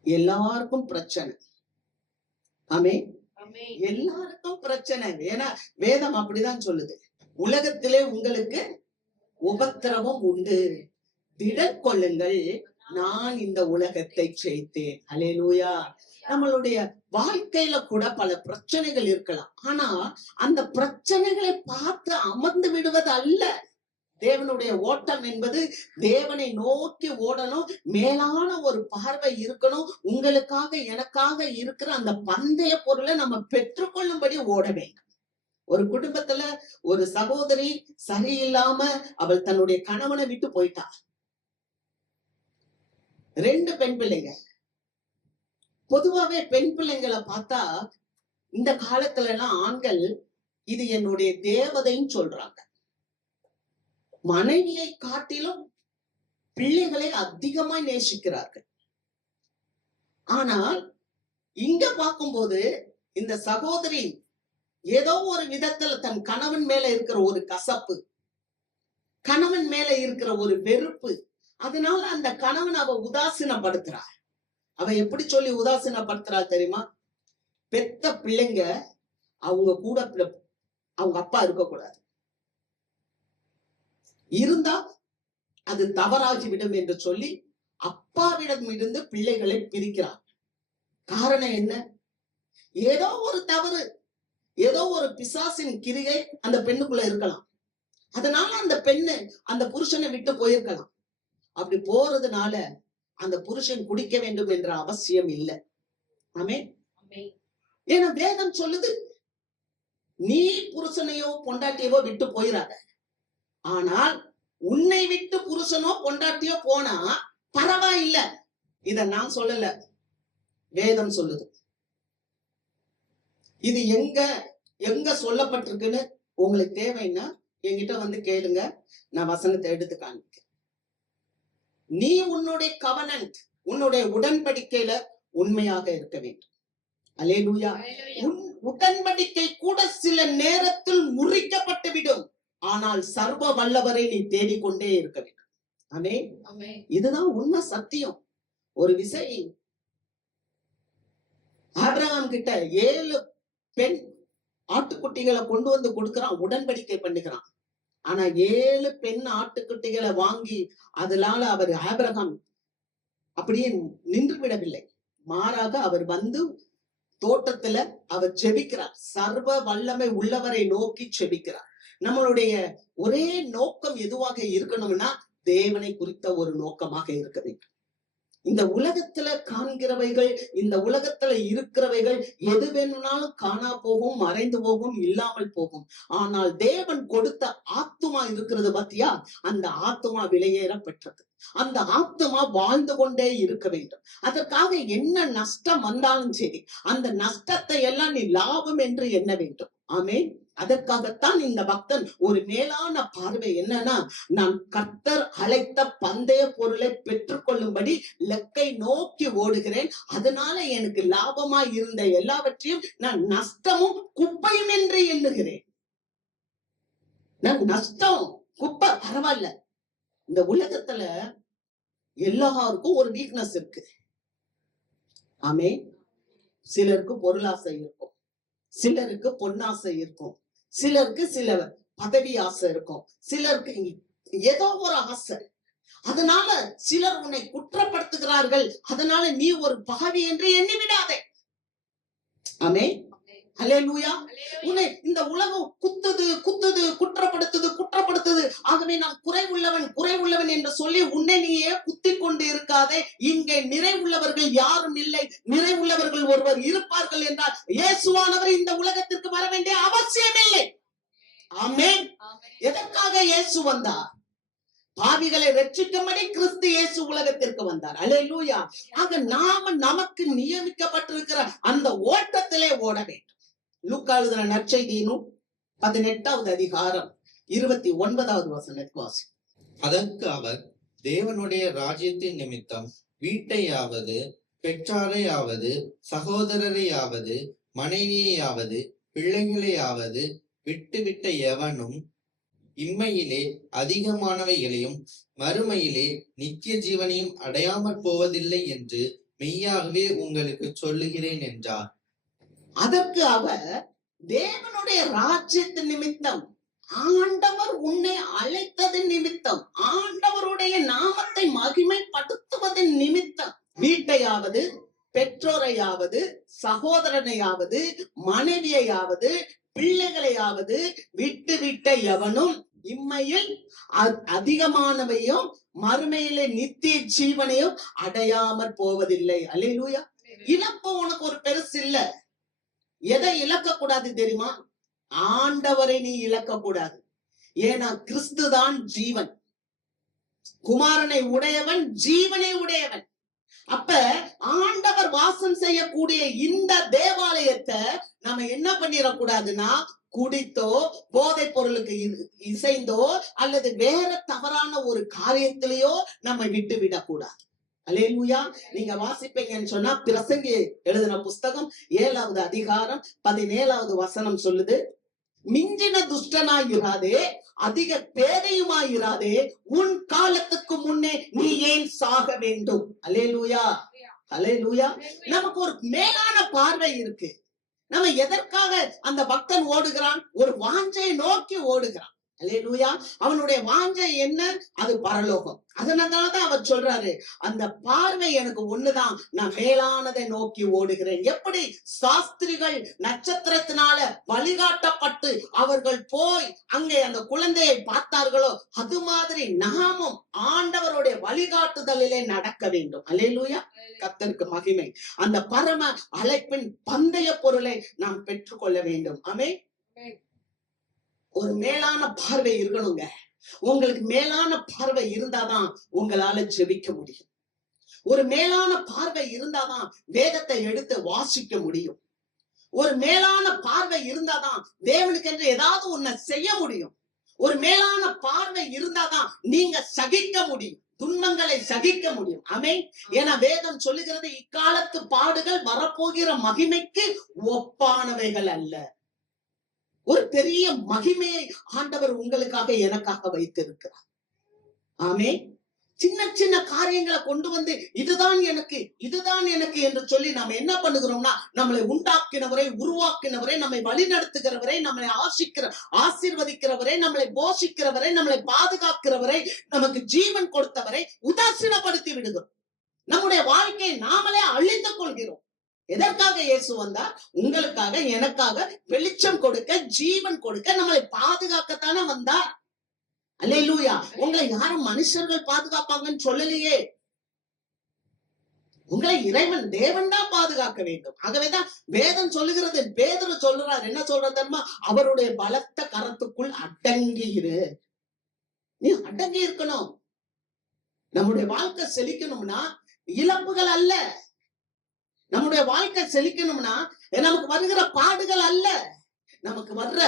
எல்லாருக்கும் பிரச்சனை. ஆமே. எல்லாருக்கும் பிரச்சனை. ஏன்னா வேதம் அப்படிதான் சொல்லுது, உலகத்திலே உங்களுக்கு உபத்திரவம் உண்டு, திடன் கொள்ளுங்கள், நான் இந்த உலகத்தை ஜெயித்தேன். அல்லேலூயா. நம்மளுடைய வாழ்க்கையில கூட பல பிரச்சனைகள் இருக்கலாம். ஆனா அந்த பிரச்சனைகளை பார்த்து அமர்ந்து விடுவது அல்ல. தேவனுடைய ஓட்டம் என்பது தேவனை நோக்கி ஓடணும். மேலான ஒரு பார்வை இருக்கணும். உங்களுக்காக எனக்காக இருக்கிற அந்த பந்தய பொருளை நம்ம பெற்றுக்கொள்ளும்படி ஓட வேண்டும். ஒரு குடும்பத்துல ஒரு சகோதரி சரியில்லாம அவள் தன்னுடைய கணவனை விட்டு போயிட்டா. 2 பெண் பிள்ளைங்க. பொதுவாவே பெண் பிள்ளைங்களை பார்த்தா இந்த காலத்துல எல்லாம் ஆண்கள் இது என்னுடைய தேவதைன்னு சொல்றாங்க. மனைவியை காட்டிலும் பிள்ளைகளை அதிகமாய் நேசிக்கிறார்கள். ஆனால் இங்க பார்க்கும்போது இந்த சகோதரி ஏதோ ஒரு விதத்துல தன் கணவன் மேல இருக்கிற ஒரு கசப்பு, கணவன் மேல இருக்கிற ஒரு வெறுப்பு, அதனால அந்த கணவன் அவ உதாசீனப்படுத்துறா. அவ எப்படி சொல்லி உதாசீனப்படுத்துறா தெரியுமா? பெத்த பிள்ளைங்க அவங்க கூட அவங்க அப்பா இருக்கக்கூடாது, இருந்தா அது தவறாகிவிடும் என்று சொல்லி அப்பாவிடம் இருந்து பிள்ளைகளை பிரிக்கிறார். காரணம் என்ன? ஏதோ ஒரு தவறு, ஏதோ ஒரு பிசாசின் கிரியை அந்த பெண்ணுக்குள்ள இருக்கலாம். அதனால அந்த பெண்ணு அந்த புருஷனை விட்டு போயிருக்கலாம். அப்படி போறதுனால அந்த புருஷன் குடிக்க வேண்டும் என்ற அவசியம் இல்லை. ஆமென். ஏன்னா வேதம் சொல்லுது, நீ புருஷனையோ பொண்டாட்டியவோ விட்டு போயிராத. ஆனால் உன்னை விட்டு புருஷனோ பொண்டாட்டியோ போனா பரவாயில்ல. இத நான் சொல்லல, வேதம் சொல்லுது. இது எங்க சொல்லப்பட்டிருக்குன்னு உங்களுக்கு தேவைன்னா என்கிட்ட வந்து கேளுங்க, நான் வசனத்தை எடுத்து காண்பிக்கிறேன். நீ உன்னுடைய கவனன்ட், உன்னுடைய உடன்படிக்கையில உண்மையாக இருக்க வேண்டும். அல்லேலூயா. உன் உடன்படிக்கை கூட சில நேரத்தில் முறிக்கப்பட்டு விடும். ஆனால் சர்வ வல்லவரை நீ தேடிக்கொண்டே இருக்க வேண்டும். ஆமென். இதுதான் உண்மை, சத்தியம். ஒரு விசை ஆபிரகாம் கிட்ட 7 பெண் ஆட்டுக்குட்டிகளை கொண்டு வந்து கொடுக்கிறான், உடன்படிக்கை பண்ணுகிறான். ஆனா 7 பெண் ஆட்டுக்குட்டிகளை வாங்கி அதனால அவர் ஆபிரகாம் அப்படியே நின்று விடவில்லை. மாறாக அவர் வந்து தோட்டத்துல அவர் ஜெபிக்கிறார். சர்வ வல்லமை உள்ளவரை நோக்கி ஜெபிக்கிறார். நம்மளுடைய ஒரே நோக்கம் எதுவாக இருக்கணும்னா தேவனை குறித்த ஒரு நோக்கமாக இருக்க வேண்டும். இந்த உலகத்துல காண்கிறவைகள், இந்த உலகத்துல இருக்கிறவைகள் எது வேணும்னாலும் காணா போகும், மறைந்து போகும், இல்லாமல் போகும். ஆனால் தேவன் கொடுத்த ஆத்துமா இருக்கிறது பாத்தியா, அந்த ஆத்துமா விலையேற பெற்றது. அந்த ஆத்துமா வாழ்ந்து கொண்டே இருக்க வேண்டும். அதற்காக என்ன நஷ்டம் வந்தாலும் சரி, அந்த நஷ்டத்தை எல்லாம் நீ லாபம் என்று எண்ண வேண்டும். ஆமென். அதற்காகத்தான் இந்த பக்தன் ஒரு மேலான பார்வை என்னன்னா, நான் கர்த்தர் அழைத்த பந்தய பொருளை பெற்றுக்கொள்ளும்படி லக்கை நோக்கி ஓடுகிறேன். அதனால எனக்கு லாபமா இருந்த எல்லாவற்றையும் நான் நஷ்டமும் குப்பையும் என்று எண்ணுகிறேன். நான் நஷ்டம் குப்பை பரவாயில்ல. இந்த உலகத்துல எல்லாருக்கும் ஒரு வீக்னஸ் இருக்கு. ஆமென். சிலருக்கு பொருளாசை இருக்கும், சிலருக்கு பொன்னாசை இருக்கும், சிலருக்கு சில பதவி ஆசை இருக்கும், சிலருக்கு ஏதோ ஒரு ஆசை. அதனால சிலர் உன்னை குற்றப்படுத்துகிறார்கள். அதனால நீ ஒரு பாவி என்று எண்ணி விடாதே. ஆமென். அல்லேலூயா. உன்னை இந்த உலகம் குத்துது, குற்றப்படுத்துது. ஆகவே நான் குறைவுள்ளவன் என்று சொல்லி உன்னை நீயே குத்திக் கொண்டு இருக்காதே. இங்கே நிறைவுள்ளவர்கள் யாரும் இல்லை. நிறைவுள்ளவர்கள் ஒருவர் இருப்பார்கள் என்றால் இயேசுவானவர் இந்த உலகத்திற்கு வர வேண்டிய அவசியம் இல்லை. ஆமென். எதற்காக இயேசு வந்தார்? பாவிகளை ரட்சிக்கும்படி கிறிஸ்து இயேசு உலகத்திற்கு வந்தார். அல்லேலூயா. ஆக நாம நமக்கு நியமிக்கப்பட்டிருக்கிற அந்த ஓட்டத்திலே ஓட வேண்டும். லூக்கா எழுதின நற்செய்தி 18வது அதிகாரம் 29வது வசனத்தை வாசி. அதற்கு அவர், தேவனுடைய ராஜ்யத்தின் நிமித்தம் வீட்டையாவது, பெற்றாரையாவது, சகோதரரையாவது, மனைவியையாவது, பிள்ளைகளையாவது விட்டுவிட்ட எவனும் இம்மையிலே அதிகமானவைகளையும் மறுமையிலே நித்திய ஜீவனையும் அடையாமற் போவதில்லை என்று மெய்யாகவே உங்களுக்கு சொல்லுகிறேன் என்றார். அதற்கு அவர், தேவனுடைய ராஜ்யத்தின் நிமித்தம், ஆண்டவர் உன்னை அழைத்ததின் நிமித்தம், ஆண்டவருடைய நாமத்தை மகிமைப்படுத்துவதன் நிமித்தம் வீட்டையாவது, பெற்றோரையாவது, சகோதரனையாவது, மனைவியையாவது, பிள்ளைகளையாவது விட்டு எவனும் இம்மையில் அதிகமானவையும் மறுமையிலே நித்திய ஜீவனையும் அடையாமற் போவதில்லை. அல்லேலூயா. இழப்பு உனக்கு ஒரு பெருசு இல்ல. எதை இழக்க கூடாது தெரியுமா? ஆண்டவரை நீ இழக்க கூடாது. ஏன்னா கிறிஸ்துதான் ஜீவன். குமாரனை உடையவன் ஜீவனை உடையவன். அப்ப ஆண்டவர் வாசம் செய்யக்கூடிய இந்த தேவாலயத்தை நம்ம என்ன பண்ணிடக்கூடாதுன்னா, குடித்தோ, போதை பொருளுக்கு இசைந்தோ, அல்லது வேற தவறான ஒரு காரியத்திலேயோ நம்ம விட்டு விடக்கூடாது. அல்லேலூயா. நீங்க வாசிப்பீங்கன்னு சொன்னா, பிரசங்கி எழுதின புஸ்தகம் 7வது அதிகாரம் 17வது வசனம் சொல்லுது, மிஞ்சின துஷ்டனாயிராதே, அதிக பேதையுமாயிராதே, உன் காலத்துக்கு முன்னே நீ ஏன் சாக வேண்டும்? அல்லேலூயா, அல்லேலூயா. நமக்கு ஒரு மேலான பார்வை இருக்கு. நம்ம எதற்காக அந்த பக்தன் ஓடுகிறான்? ஒரு வாஞ்சையை நோக்கி ஓடுகிறான். அல்லேலூயா. அவனுடைய வாஞ்சை என்ன? அது பரலோகம். அதனாலதான் அவர் சொல்றாரு, அந்த பார்வை எனக்கு ஒண்ணுதான், நான் மேலானதை நோக்கி ஓடுகிறேன். எப்படி சாஸ்திரிகள் நட்சத்திரத்தினால வழிகாட்டப்பட்டு அவர்கள் போய் அங்கே அந்த குழந்தையை பார்த்தார்களோ, அது மாதிரி நாமும் ஆண்டவருடைய வழிகாட்டுதலிலே நடக்க வேண்டும். அல்லேலூயா. கர்த்தருக்கு மகிமை. அந்த பரம அழைப்பின் பந்தய பொருளை நாம் பெற்றுக்கொள்ள வேண்டும். ஆமென். ஒரு மேலான பார்வை இருக்கணுங்க. உங்களுக்கு மேலான பார்வை இருந்தாதான் உங்களால ஜெபிக்க முடியும். ஒரு மேலான பார்வை இருந்தாதான் வேதத்தை எடுத்து வாசிக்க முடியும். ஒரு மேலான பார்வை இருந்தாதான் தேவனுக்கு என்று ஏதாவது ஒன்ன செய்ய முடியும். ஒரு மேலான பார்வை இருந்தாதான் நீங்க சகிக்க முடியும், துன்பங்களை சகிக்க முடியும். ஆமென். ஏன்னா வேதம் சொல்லுகிறது, இக்காலத்து பாடுகள் வரப்போகிற மகிமைக்கு ஒப்பானவைகள் அல்ல. ஒரு பெரிய மகிமையை ஆண்டவர் உங்களுக்காக எனக்காக வைத்திருக்கிறார். ஆமே. சின்ன சின்ன காரியங்களை கொண்டு வந்து இதுதான் எனக்கு, இதுதான் எனக்கு என்று சொல்லி நாம என்ன பண்ணுகிறோம்னா, நம்மளை உண்டாக்கினவரை, உருவாக்கினவரை, நம்மை வழி நடத்துகிறவரை, நம்மளை ஆசீர்வதிக்கிறவரை, நம்மளை போஷிக்கிறவரை, நம்மளை பாதுகாக்கிறவரை, நமக்கு ஜீவன் கொடுத்தவரை உதாசீனப்படுத்தி விடுகிறோம். நம்முடைய வாழ்க்கையை நாமளே அழித்துக் கொள்கிறோம். எதற்காக இயேசு வந்தார்? உங்களுக்காக, எனக்காக வெளிச்சம் கொடுக்க, ஜீவன் கொடுக்க, நம்மளை பாதுகாக்கத்தானே வந்தார். அல்லேலூயா. உங்களை யாரும் மனுஷர்கள் பாதுகாப்பாங்கன்னு சொல்லலையே. உங்களை இறைவன், தேவன் தான் பாதுகாக்க வேண்டும். ஆகவேதான் வேதம் சொல்லுகிறது, பேதுரு சொல்லுறார், என்ன சொல்றதுமா, அவருடைய பலத்த கரத்துக்குள் அடங்கி இரு. நீ அடங்கி இருக்கணும். நம்முடைய வாழ்க்கை செழிக்கணும்னா இழப்புகள் அல்ல. நம்முடைய வாழ்க்கை செழிக்கணும்னா நமக்கு வருகிற பாடுகள் அல்ல. நமக்கு வர்ற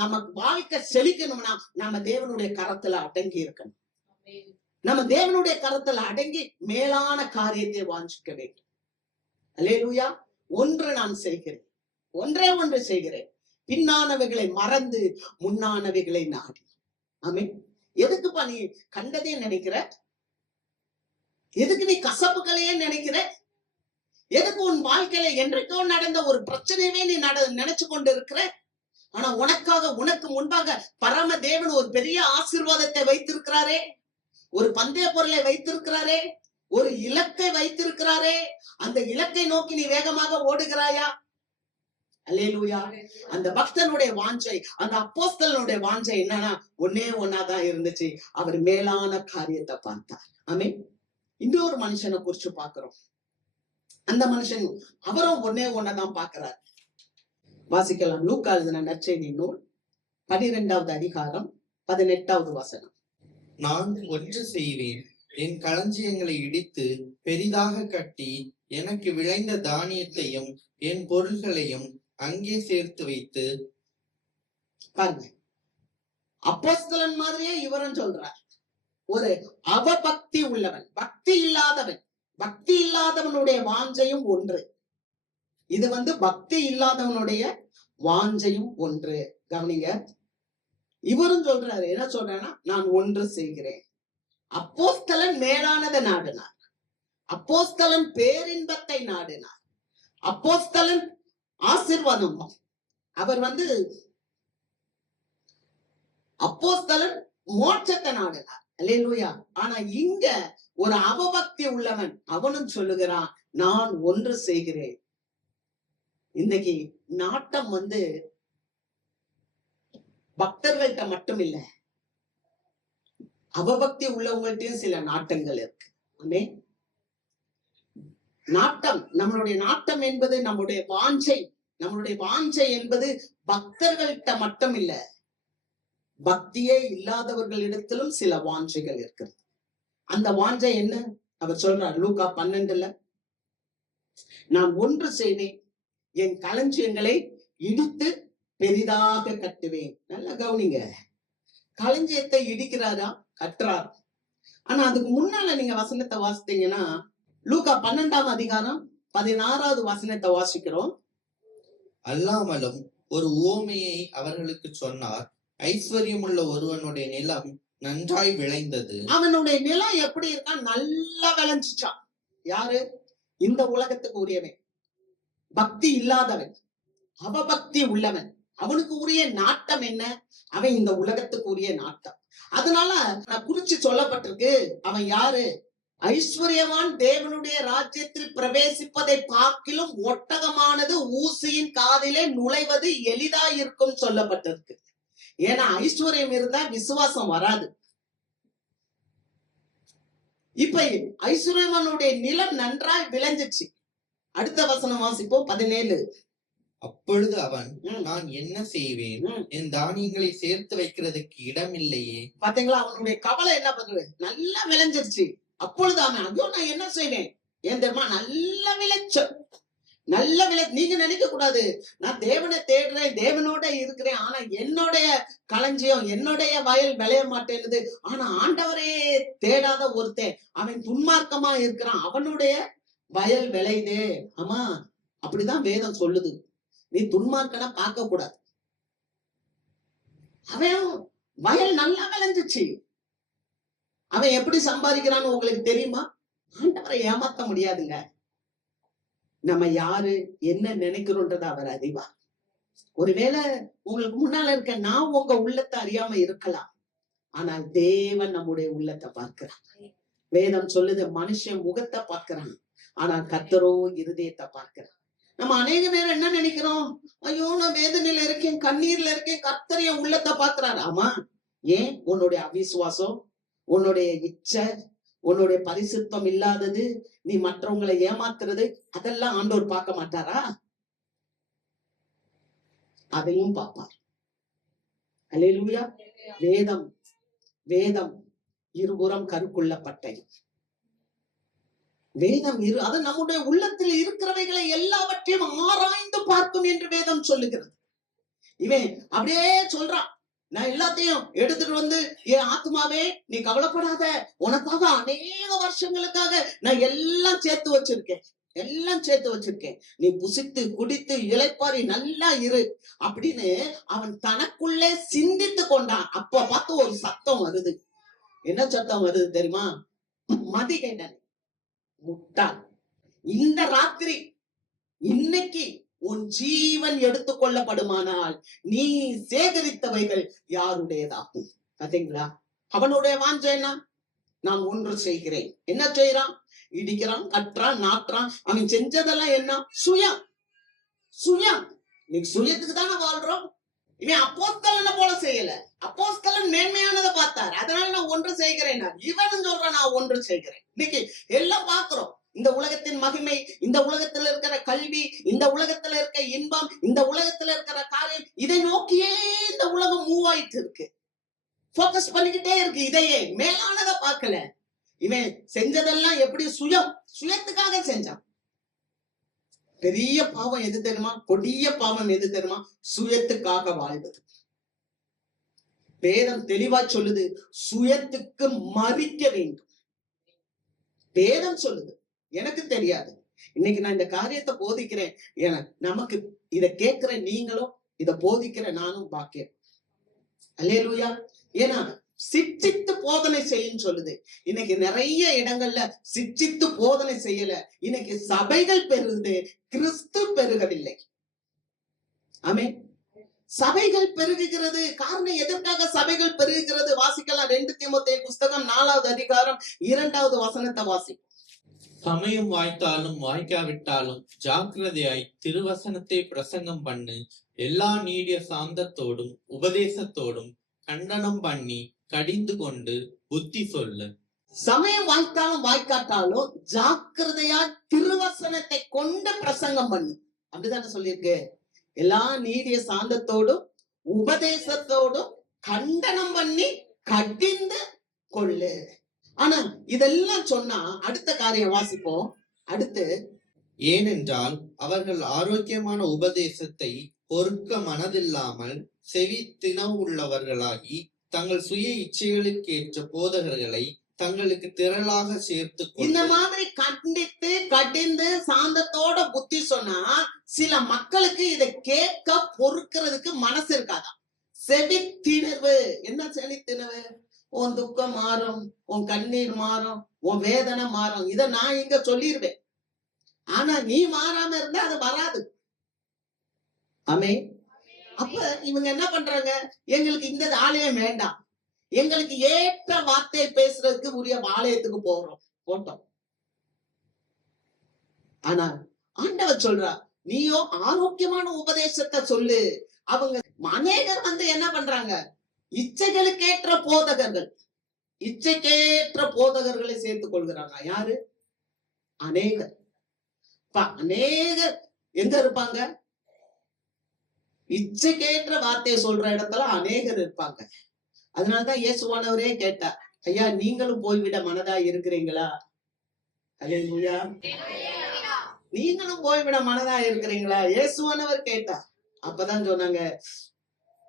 நமக்கு வாழ்க்கை செழிக்கணும்னா நம்ம தேவனுடைய கரத்துல அடங்கி இருக்கணும். நம்ம தேவனுடைய கரத்துல அடங்கி மேலான காரியத்தை வாஞ்சிக்க வேண்டும். அல்லேலூயா. ஒன்று நான் செய்கிறேன், ஒன்றே ஒன்று செய்கிறேன், பின்னானவைகளை மறந்து முன்னானவைகளை நாடி. ஆமென். எதுக்குப்பா நீ கண்டதே நினைக்கிற? எதுக்கு நீ கசப்புகளையே நினைக்கிற? எதுக்கு உன் வாழ்க்கையில என்றைக்கோ நடந்த ஒரு பிரச்சனையவே நீ நினைச்சு கொண்டு இருக்கிற? ஆனா உனக்காக, உனக்கு முன்பாக பரம தேவன் ஒரு பெரிய ஆசீர்வாதத்தை வைத்திருக்கிறாரே, ஒரு பந்தய பொருளை வைத்திருக்கிறாரே, ஒரு இலக்கை வைத்திருக்கிறாரே. அந்த இலக்கை நோக்கி நீ வேகமாக ஓடுகிறாயா? அல்லேலூயா. அந்த பக்தனுடைய வாஞ்சை, அந்த அப்போஸ்தலனுடைய வாஞ்சை என்னன்னா, ஒன்னே ஒன்னாதான் இருந்துச்சு. அவர் மேலான காரியத்தை பார்த்தார். ஆமென். இன்னொரு மனுஷனை குறிச்சு பாக்குறோம். அந்த மனுஷன் அவரும் ஒன்னே ஒன்னதான் பாக்குறார். வாசிக்கலாம். லூக்கா எழுதின நற்செய்தி நூல் 12வது அதிகாரம் 18வது வசனம். நான் ஒன்று செய்வேன், என் களஞ்சியங்களை இடித்து பெரிதாக கட்டி எனக்கு விளைந்த தானியத்தையும் என் பொருள்களையும் அங்கே சேர்த்து வைத்து. பாருங்க, அப்போஸ்தலன் மாதிரியே இவரும் சொல்றார். ஒரு அவபக்தி உள்ளவன், பக்தி இல்லாதவன், பக்தி இல்லாதவனுடைய வாஞ்சையும் ஒன்று. இது பக்தி இல்லாதவனுடைய வாஞ்சையும் ஒன்று. கவனிங்க, இவரும் சொல்றாரு, என்ன சொல்றாருன்னா, நான் ஒன்று செய்கிறேன். அப்போஸ்தலன் மேலானதை நாடினார். அப்போஸ்தலன் பேரின்பத்தை நாடினார். அப்போஸ்தலன் ஆசீர்வாதம். அவர் அப்போஸ்தலன் மோட்சத்தை நாடினார். அல்லேலூயா. ஆனா இங்க ஒரு அவபக்தி உள்ளவன் அவனும் சொல்லுகிறான், நான் ஒன்று செய்கிறேன். இன்னைக்கு நாட்டம் பக்தர்கள்ட்ட மட்டும் இல்ல, அவபக்தி உள்ளவங்கள்ட்டயும் சில நாட்டங்கள் இருக்கு. ஆமே. நாட்டம், நம்மளுடைய நாட்டம் என்பது நம்முடைய வாஞ்சை என்பது பக்தர்கள்ட்ட மட்டும் இல்ல, பக்தியே இல்லாதவர்களிடத்திலும் சில வாஞ்சைகள் இருக்கிறது. அந்த வாஞ்சை என்ன? அவர் சொல்றார் லூக்கா 12, நான் ஒன்று செய்வேன், என் களஞ்சியங்களை இடித்து பெரிதாக கட்டுவேன். நல்லா கவனிங்க, களஞ்சியத்தை இடிக்கிறாரா, கட்டுறார். ஆனா அதுக்கு முன்னால நீங்க வசனத்தை வாசித்தீங்கன்னா, லூக்கா 12ஆம் அதிகாரம் 16வது வசனத்தை வாசிக்கிறோம். அல்லாமலும் ஒரு உவமையை அவர்களுக்கு சொன்னார். ஐஸ்வர்யமுள்ள ஒருவனுடைய நிலம் நன்றாய் விளைந்தது. அவனுடைய நிலம் எப்படி இருக்கா? நல்லா விளைஞ்சிச்சான். யாரு? இந்த உலகத்துக்கு உரியவன், பக்தி இல்லாதவன், அவபக்தி உள்ளவன். அவனுக்கு உரிய நாட்டம் என்ன? அவன் இந்த உலகத்துக்கு உரிய நாட்டம். அதனால நான் குறிச்சு சொல்லப்பட்டிருக்கு, அவன் யாரு? ஐஸ்வர்யவான் தேவனுடைய ராஜ்யத்தில் பிரவேசிப்பதை பார்க்கிலும் ஒட்டகமானது ஊசியின் காதிலே நுழைவது எளிதா இருக்கும் சொல்லப்பட்டிருக்கு. ஏன்னா ஐஸ்வர்யம் இருந்தா விசுவாசம் வராது. இப்ப ஐஸ்வர்யவானுடைய நிலம் நன்றாய் விளைஞ்சிச்சு. அடுத்த வசனம் வாசிப்போம், 17. அப்பொழுது அவன், நான் என்ன செய்வேன், என் தானியங்களை சேர்த்து வைக்கிறதுக்கு இடம் இல்லையே. பாத்தீங்களா, அவனுடைய கவலை என்ன பண்ணுது? நல்லா விளைஞ்சிருச்சு. அப்பொழுது அவன், ஐயோ நான் என்ன செய்வேன், ஏன் தெரியுமா? நல்ல விளைச்சல், நல்ல நீங்க நினைக்க கூடாது, நான் தேவனை தேடுறேன், தேவனோட இருக்கிறேன், ஆனா என்னுடைய களஞ்சியம், என்னுடைய வயல் விளைய மாட்டேன்னுது. ஆனா ஆண்டவரே தேடாத ஒருத்தன், அவன் துன்மார்க்கமா இருக்கிறான், அவனுடைய வயல் விளையுதே. ஆமா, அப்படிதான் வேதம் சொல்லுது. நீ துன்மார்க்கனா பார்க்க கூடாது. அவன் வயல் நல்லா விளைஞ்சிச்சு. அவன் எப்படி சம்பாதிக்கிறான்னு உங்களுக்கு தெரியுமா? ஆண்டவரை ஏமாத்த முடியாதுங்க. நம்ம யாரு என்ன நினைக்கிறோன்றத அவர் அறிவார். ஒருவேளை உங்களுக்கு முன்னால இருக்க நான் உங்க உள்ளத்தை அறியாம இருக்கலாம், ஆனால் தேவன் நம்முடைய உள்ளத்தை பார்க்கிறான். வேதம் சொல்லுது, மனுஷன் முகத்தை பார்க்கிறான், ஆனால் கர்த்தரோ இருதயத்தை பார்க்கிறான். நம்ம அநேக நேரம் என்ன நினைக்கிறோம்? ஐயோ நான் வேதனையில இருக்கேன், கண்ணீர்ல இருக்கேன், கர்த்தர் என் உள்ளத்தை பார்க்கிறார். ஆமா, ஏன்? உன்னுடைய அவிசுவாசம், உன்னுடைய இச்சை, உன்னுடைய பரிசுத்தம் இல்லாதது, நீ மற்றவங்களை ஏமாத்துறது, அதெல்லாம் ஆண்டவர் பார்க்க மாட்டாரா? அதையும் பார்ப்பார். அல்லேலூயா. வேதம் வேதம் இருபுறம் கருக்குள்ள பட்டயம். வேதம் அது நம்முடைய உள்ளத்தில் இருக்கிறவைகளை எல்லாவற்றையும் ஆராய்ந்து பார்க்கும் என்று வேதம் சொல்லுகிறது. இவன் அப்படியே சொல்றான், நான் எல்லாத்தையும் எடுத்துட்டு வந்து, என் ஆத்மாவே நீ கவலைப்படாத, உனக்காக அநேக வருஷங்களுக்காக நான் எல்லாம் சேர்த்து வச்சிருக்கேன், நீ புசித்து குடித்து இளைப்பாரி நல்லா இரு அப்படின்னு அவன் தனக்குள்ளே சிந்தித்து கொண்டான். அப்ப பார்த்து ஒரு சத்தம் வருது. என்ன சத்தம் வருது தெரியுமா? மதிகேடன், முட்டாள், இந்த ராத்திரி இன்னைக்கு உன் ஜீவன் எடுத்துக் கொள்ளப்படுமானால் நீ சேகரித்தவைகள் யாருடையதாகும். பாத்தீங்களா? அவனுடைய வாஞ்சை என்ன? நான் ஒன்று செய்கிறேன். என்ன செய்யறான்? இடிக்கிறான், கட்டுறான், நாட்டுறான். அவன் செஞ்சதெல்லாம் என்ன? சுயம். நீ சுயத்துக்கு தானே வாழ்றோம். இவன் அப்போஸ்தலனை போல செய்யல. அப்போஸ்தலன் மேன்மையானதை பார்த்தார், அதனால நான் ஒன்று செய்கிறேன். இவன் சொல்றான், நான் ஒன்று செய்கிறேன். இன்னைக்கு எல்லாம் பாக்குறோம், இந்த உலகத்தின் மகிமை, இந்த உலகத்துல இருக்கிற கல்வி, இந்த உலகத்துல இருக்க இன்பம், இந்த உலகத்துல இருக்கிற காரியம், இதை நோக்கியே இந்த உலகம் மூவ் ஆயிட்டு இருக்கு. போக்கஸ் பண்ணிக்கிட்டே இருக்கு. இதையே மேலானதை பார்க்கல. இவன் செஞ்சதெல்லாம் எப்படி? சுயத்துக்காக செஞ்சான். பெரிய பாவம் எது தெரியுமா? கொடிய பாவம் எது தெரியுமா? சுயத்துக்காக வாழ்வது. வேதம் தெளிவா சொல்லுது, சுயத்துக்கு மறிக்க வேண்டும். வேதம் சொல்லுது, எனக்கு தெரியாது. இன்னைக்கு நான் இந்த காரியத்தை போதிக்கிறேன், நமக்கு இத கேட்கிற நீங்களும், இத போதிக்கிற நானும் பாக்கியம். அல்லேலூயா. ஏன்னா சிட்சித்து போதனை செய்யும் சொல்லுது. இன்னைக்கு நிறைய இடங்கள்ல சிட்சித்து போதனை செய்யல. இன்னைக்கு சபைகள் பெருகுது, கிறிஸ்து பெருகவில்லை. ஆமென். சபைகள் பெருகுகிறது. காரணம் எதற்காக சபைகள் பெருகுகிறது? வாசிக்கலாம். 2 தீமோத்தேயு புஸ்தகம் 4வது அதிகாரம் 2வது வசனத்தை வாசி. சமயம் வாய்த்தாலும் வாய்க்காவிட்டாலும் ஜாக்கிரதையாய் திருவசனத்தை பிரசங்கம் பண்ணு. எல்லா நீடிய சாந்தத்தோடும் உபதேசத்தோடும் கண்டனம் பண்ணி கடிந்து கொண்டு புத்தி சொல்லு. சமயம் வாய்த்தாலும் வாய்க்காட்டாலும் ஜாக்கிரதையா திருவசனத்தை கொண்டு பிரசங்கம் பண்ணு. அப்படிதானே சொல்லியிருக்கு. எல்லா நீடிய சாந்தத்தோடும் உபதேசத்தோடும் கண்டனம் பண்ணி கடிந்து கொள்ளு. ஆனா இதெல்லாம் சொன்னா அடுத்த காரியம் வாசிப்போம். அடுத்து, ஏனென்றால் அவர்கள் ஆரோக்கியமான உபதேசத்தை பொறுக்க மனதில்லாமல் செவி தினவுள்ளவர்களாகி தங்கள் சுய இச்சைகளுக்கேற்ற போதகர்களை தங்களுக்கு திரளாக சேர்த்து இந்த மாதிரி கண்டித்து கடிந்து சாந்தத்தோட புத்தி சொன்னா சில மக்களுக்கு இதை கேட்க பொறுக்கிறதுக்கு மனசு இருக்காதான். செவி திணர்வு. என்ன செவி திணர்வு? உன் துக்கம் மாறும், உன் கண்ணீர் மாறும், உன் வேதனை மாறும். இத நான் இங்க சொல்லிடுவேன். ஆனா நீ மாறாம இருந்தா அது வராது. ஆமே. அப்ப இவங்க என்ன பண்றாங்க? எங்களுக்கு இந்த ஆலயம் வேண்டாம், எங்களுக்கு ஏற்ற வார்த்தையை பேசுறதுக்கு உரிய ஆலயத்துக்கு போட்டோம். ஆனா ஆண்டவர் சொல்றா, நீயோ ஆரோக்கியமான உபதேசத்தை சொல்லு. அவங்க அநேகர் என்ன பண்றாங்க? இச்சைகளுக்கேற்ற போதகர்கள், இச்சைக்கேற்ற போதகர்களை சேர்த்துக் கொள்கிறாங்க. யாரு? அநேகர். அநேகர் எங்க இருப்பாங்க? இச்சைக்கேற்ற வார்த்தையை சொல்ற இடத்துல அநேகர் இருப்பாங்க. அதனாலதான் இயேசுவானவரே கேட்டார், ஐயா நீங்களும் போய்விட மனதா இருக்கிறீங்களா? அல்லேலூயா. நீங்களும் போய்விட மனதா இருக்கிறீங்களா? இயேசுவானவர் கேட்டார். அப்பதான் சொன்னாங்க,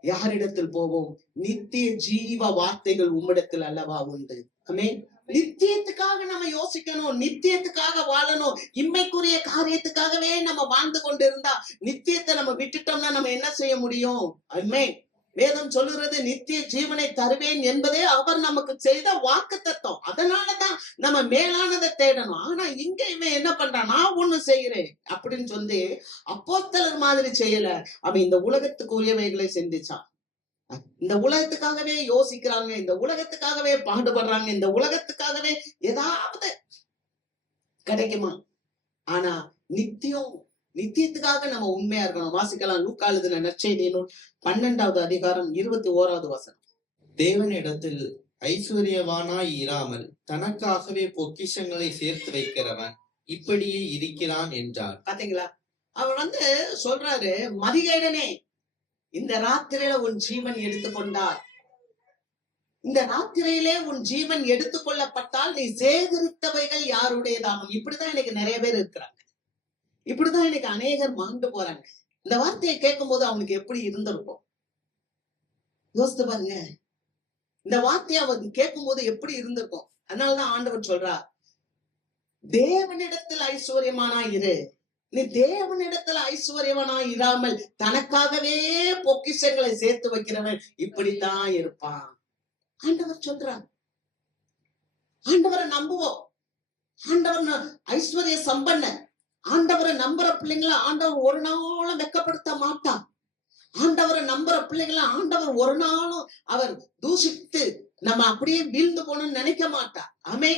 யாரிடத்தில் போவோம்? நித்திய ஜீவ வார்த்தைகள் உம்மிடத்தில் அல்லவா உண்டு. ஆமென். நித்தியத்துக்காக நம்ம யோசிக்கணும், நித்தியத்துக்காக வாழணும். இம்மைக்குரிய காரியத்துக்காகவே நம்ம வாழ்ந்து கொண்டு இருந்தா நித்தியத்தை நம்ம விட்டுட்டோம்னா நம்ம என்ன செய்ய முடியும்? ஆமென். வேதம் சொல்லுறது நித்திய ஜீவனை தருவேன் என்பதே அவர் நமக்கு செய்த வாக்குத்தத்தம். அதனாலதான் நம்ம மேலானதை தேடணும். ஆனா இங்க இவன் என்ன பண்றான்? நான் ஒண்ணு செய்யறேன் அப்படின்னு சொல்லி அப்போஸ்தலர் மாதிரி செய்யல. அவன் இந்த உலகத்துக்கு உரியவைகளை சிந்திச்சான். இந்த உலகத்துக்காகவே யோசிக்கிறாங்க, இந்த உலகத்துக்காகவே பாடுபடுறாங்க, இந்த உலகத்துக்காகவே ஏதாவது கிடைக்குமா? ஆனா நித்தியத்துக்காக நம்ம உண்மையா இருக்கணும். வாசிக்கலாம். லூக்கா எழுதின நற்செய்தி நூல் 12வது அதிகாரம் 21வது வசனம். தேவனிடத்தில் ஐஸ்வர்யவானாய் இராமல் தனக்காகவே பொக்கிஷங்களை சேர்த்து வைக்கிறவன் இப்படியே இருக்கிறான் என்றார். பாத்தீங்களா? அவர் சொல்றாரு, மதிகேடனே, இந்த ராத்திரியில உன் ஜீவன் எடுத்துக்கொண்டால், இந்த ராத்திரியிலே உன் ஜீவன் எடுத்துக்கொள்ளப்பட்டால் நீ சேகரித்தவைகள் யாருடையதாகும். இப்படிதான் எனக்கு நிறைய பேர் இருக்கிறாங்க. இப்படிதான் எனக்கு அநேகர் மாண்டு போறாங்க. இந்த வார்த்தையை கேட்கும் போது அவனுக்கு எப்படி இருந்திருக்கும்? யோசித்து பாருங்க. இந்த வார்த்தையை அவருக்கு கேட்கும் போது எப்படி இருந்திருக்கும்? அதனாலதான் ஆண்டவர் சொல்றார், தேவனிடத்தில் ஐஸ்வர்யமானா இரு. நீ தேவனிடத்துல ஐஸ்வர்யவனா இராமல் தனக்காகவே பொக்கிஷங்களை சேர்த்து வைக்கிறவன் இப்படித்தான் இருப்பான். ஆண்டவர் சொல்றான். ஆண்டவரை நம்புவோம். ஆண்டவர் ஐஸ்வர்ய சம்பன்ன. ஆண்டவரை நம்புற பிள்ளைங்களை ஆண்டவர் ஒரு நாளும் வெட்கப்படுத்த மாட்டான். ஆண்டவரை நம்புற பிள்ளைங்களை ஆண்டவர் ஒரு நாளும் அவர் தூஷித்து நம்ம அப்படியே வீழ்ந்து போகணும்னு நினைக்க மாட்டார். ஆமே.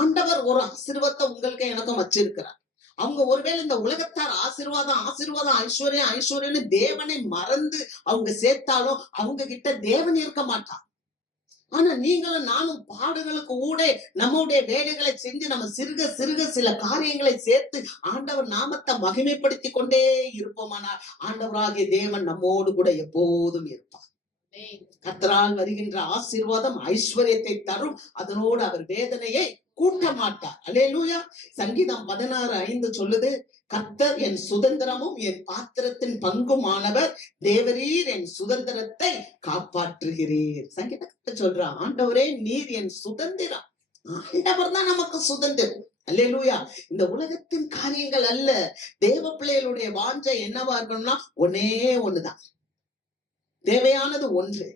ஆண்டவர் ஒரு ஆசீர்வாதத்தை உங்களுக்கு எனக்கும் வச்சிருக்கிறார். அவங்க ஒருவேளை இந்த உலகத்தார் ஆசீர்வாதம் ஐஸ்வர்யன்னு தேவனை மறந்து அவங்க சேர்த்தாலும் அவங்க கிட்ட தேவன் இருக்க மாட்டான். ஆனா நீங்களும் நானும் பாடுகளுக்கு ஊட நம்முடைய வேலைகளை செஞ்சு நம்ம சிறுக சில காரியங்களை சேர்த்து ஆண்டவர் நாமத்தை மகிமைப்படுத்தி கொண்டே இருப்போமானால் ஆண்டவராகிய தேவன் நம்மோடு கூட எப்போதும் இருப்பார். கர்த்தரால் வருகின்ற ஆசீர்வாதம் ஐஸ்வர்யத்தை தரும். அதனோடு அவர் வேதனையை கூட்ட மாட்டார். அல்லேலூயா. சங்கீதம் 16:5 சொல்லுது, கர்த்தர் என் சுதந்திரமும் என் பாத்திரத்தின் பங்குமானவர், தேவரீர் என் சுதந்திரத்தை காப்பாற்றுகிறீர். சங்கீதத்தை சொல்றான், ஆண்டவரே நீர் என் சுதந்திரம். ஆண்டவர் தான் நமக்கு சுதந்திரம். அல்லேலூயா. இந்த உலகத்தின் காரியங்கள் அல்ல. தேவ பிள்ளைகளுடைய வாஞ்சை என்னவா இருக்கணும்னா ஒன்னே ஒண்ணுதான். தேவையானது ஒன்று.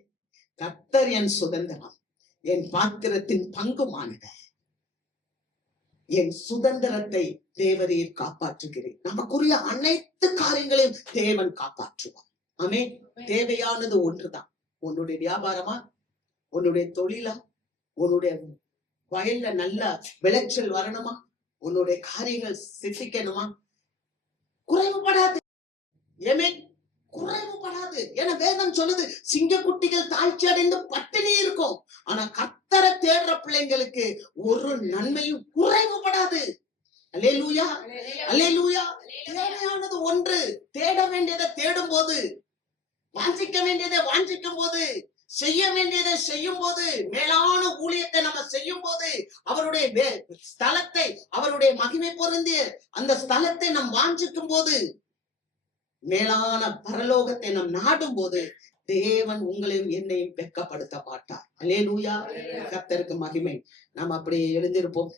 கர்த்தர் என் சுதந்திரம், என் பாத்திரத்தின் பங்குமானவர், என் சுதந்திரத்தை தேவரீர் காப்பாற்றுகிறேன். நமக்குரிய அனைத்து காரியங்களையும் தேவன் காப்பாற்றுவார். ஆமென். தேவையானது ஒன்றுதான். உன்னுடைய வியாபாரமா, உன்னுடைய தொழிலா, உன்னுடைய வயல்ல நல்ல விளைச்சல் வரணுமா, உன்னுடைய காரியங்கள் சித்திக்கணுமா, குறைவுபடாது. ஆமென். குறைவுபடாது. ஏன்னா வேதம் சொல்லுது, சிங்கக்குட்டிகள் தாழ்ச்சி அடைந்து பட்டினி இருக்கும். ஆனா கர்த்தரை தேடுற பிள்ளைங்களுக்கு ஒரு நன்மையும் குறைவுபடாது. அல்லேலூயா, அல்லேலூயா. தேவையானது ஒன்று. தேட வேண்டியதை தேடும் போது, வாஞ்சிக்க வேண்டியதை வாஞ்சிக்கும் போது, செய்ய வேண்டியதை செய்யும் போது, மேலான ஊழியத்தை நம்ம செய்யும் போது, அவருடைய ஸ்தலத்தை, அவருடைய மகிமை பொருந்திய அந்த ஸ்தலத்தை நாம் வாஞ்சிக்கும் போது, மேலான பரலோகத்தை நாம் நாடும் போது, தேவன் உங்களையும் என்னையும் வெட்கப்படுத்த மாட்டார். அல்லேலூயா. கர்த்தருக்கு மகிமை. நாம் அப்படியே எழுந்திருப்போம்.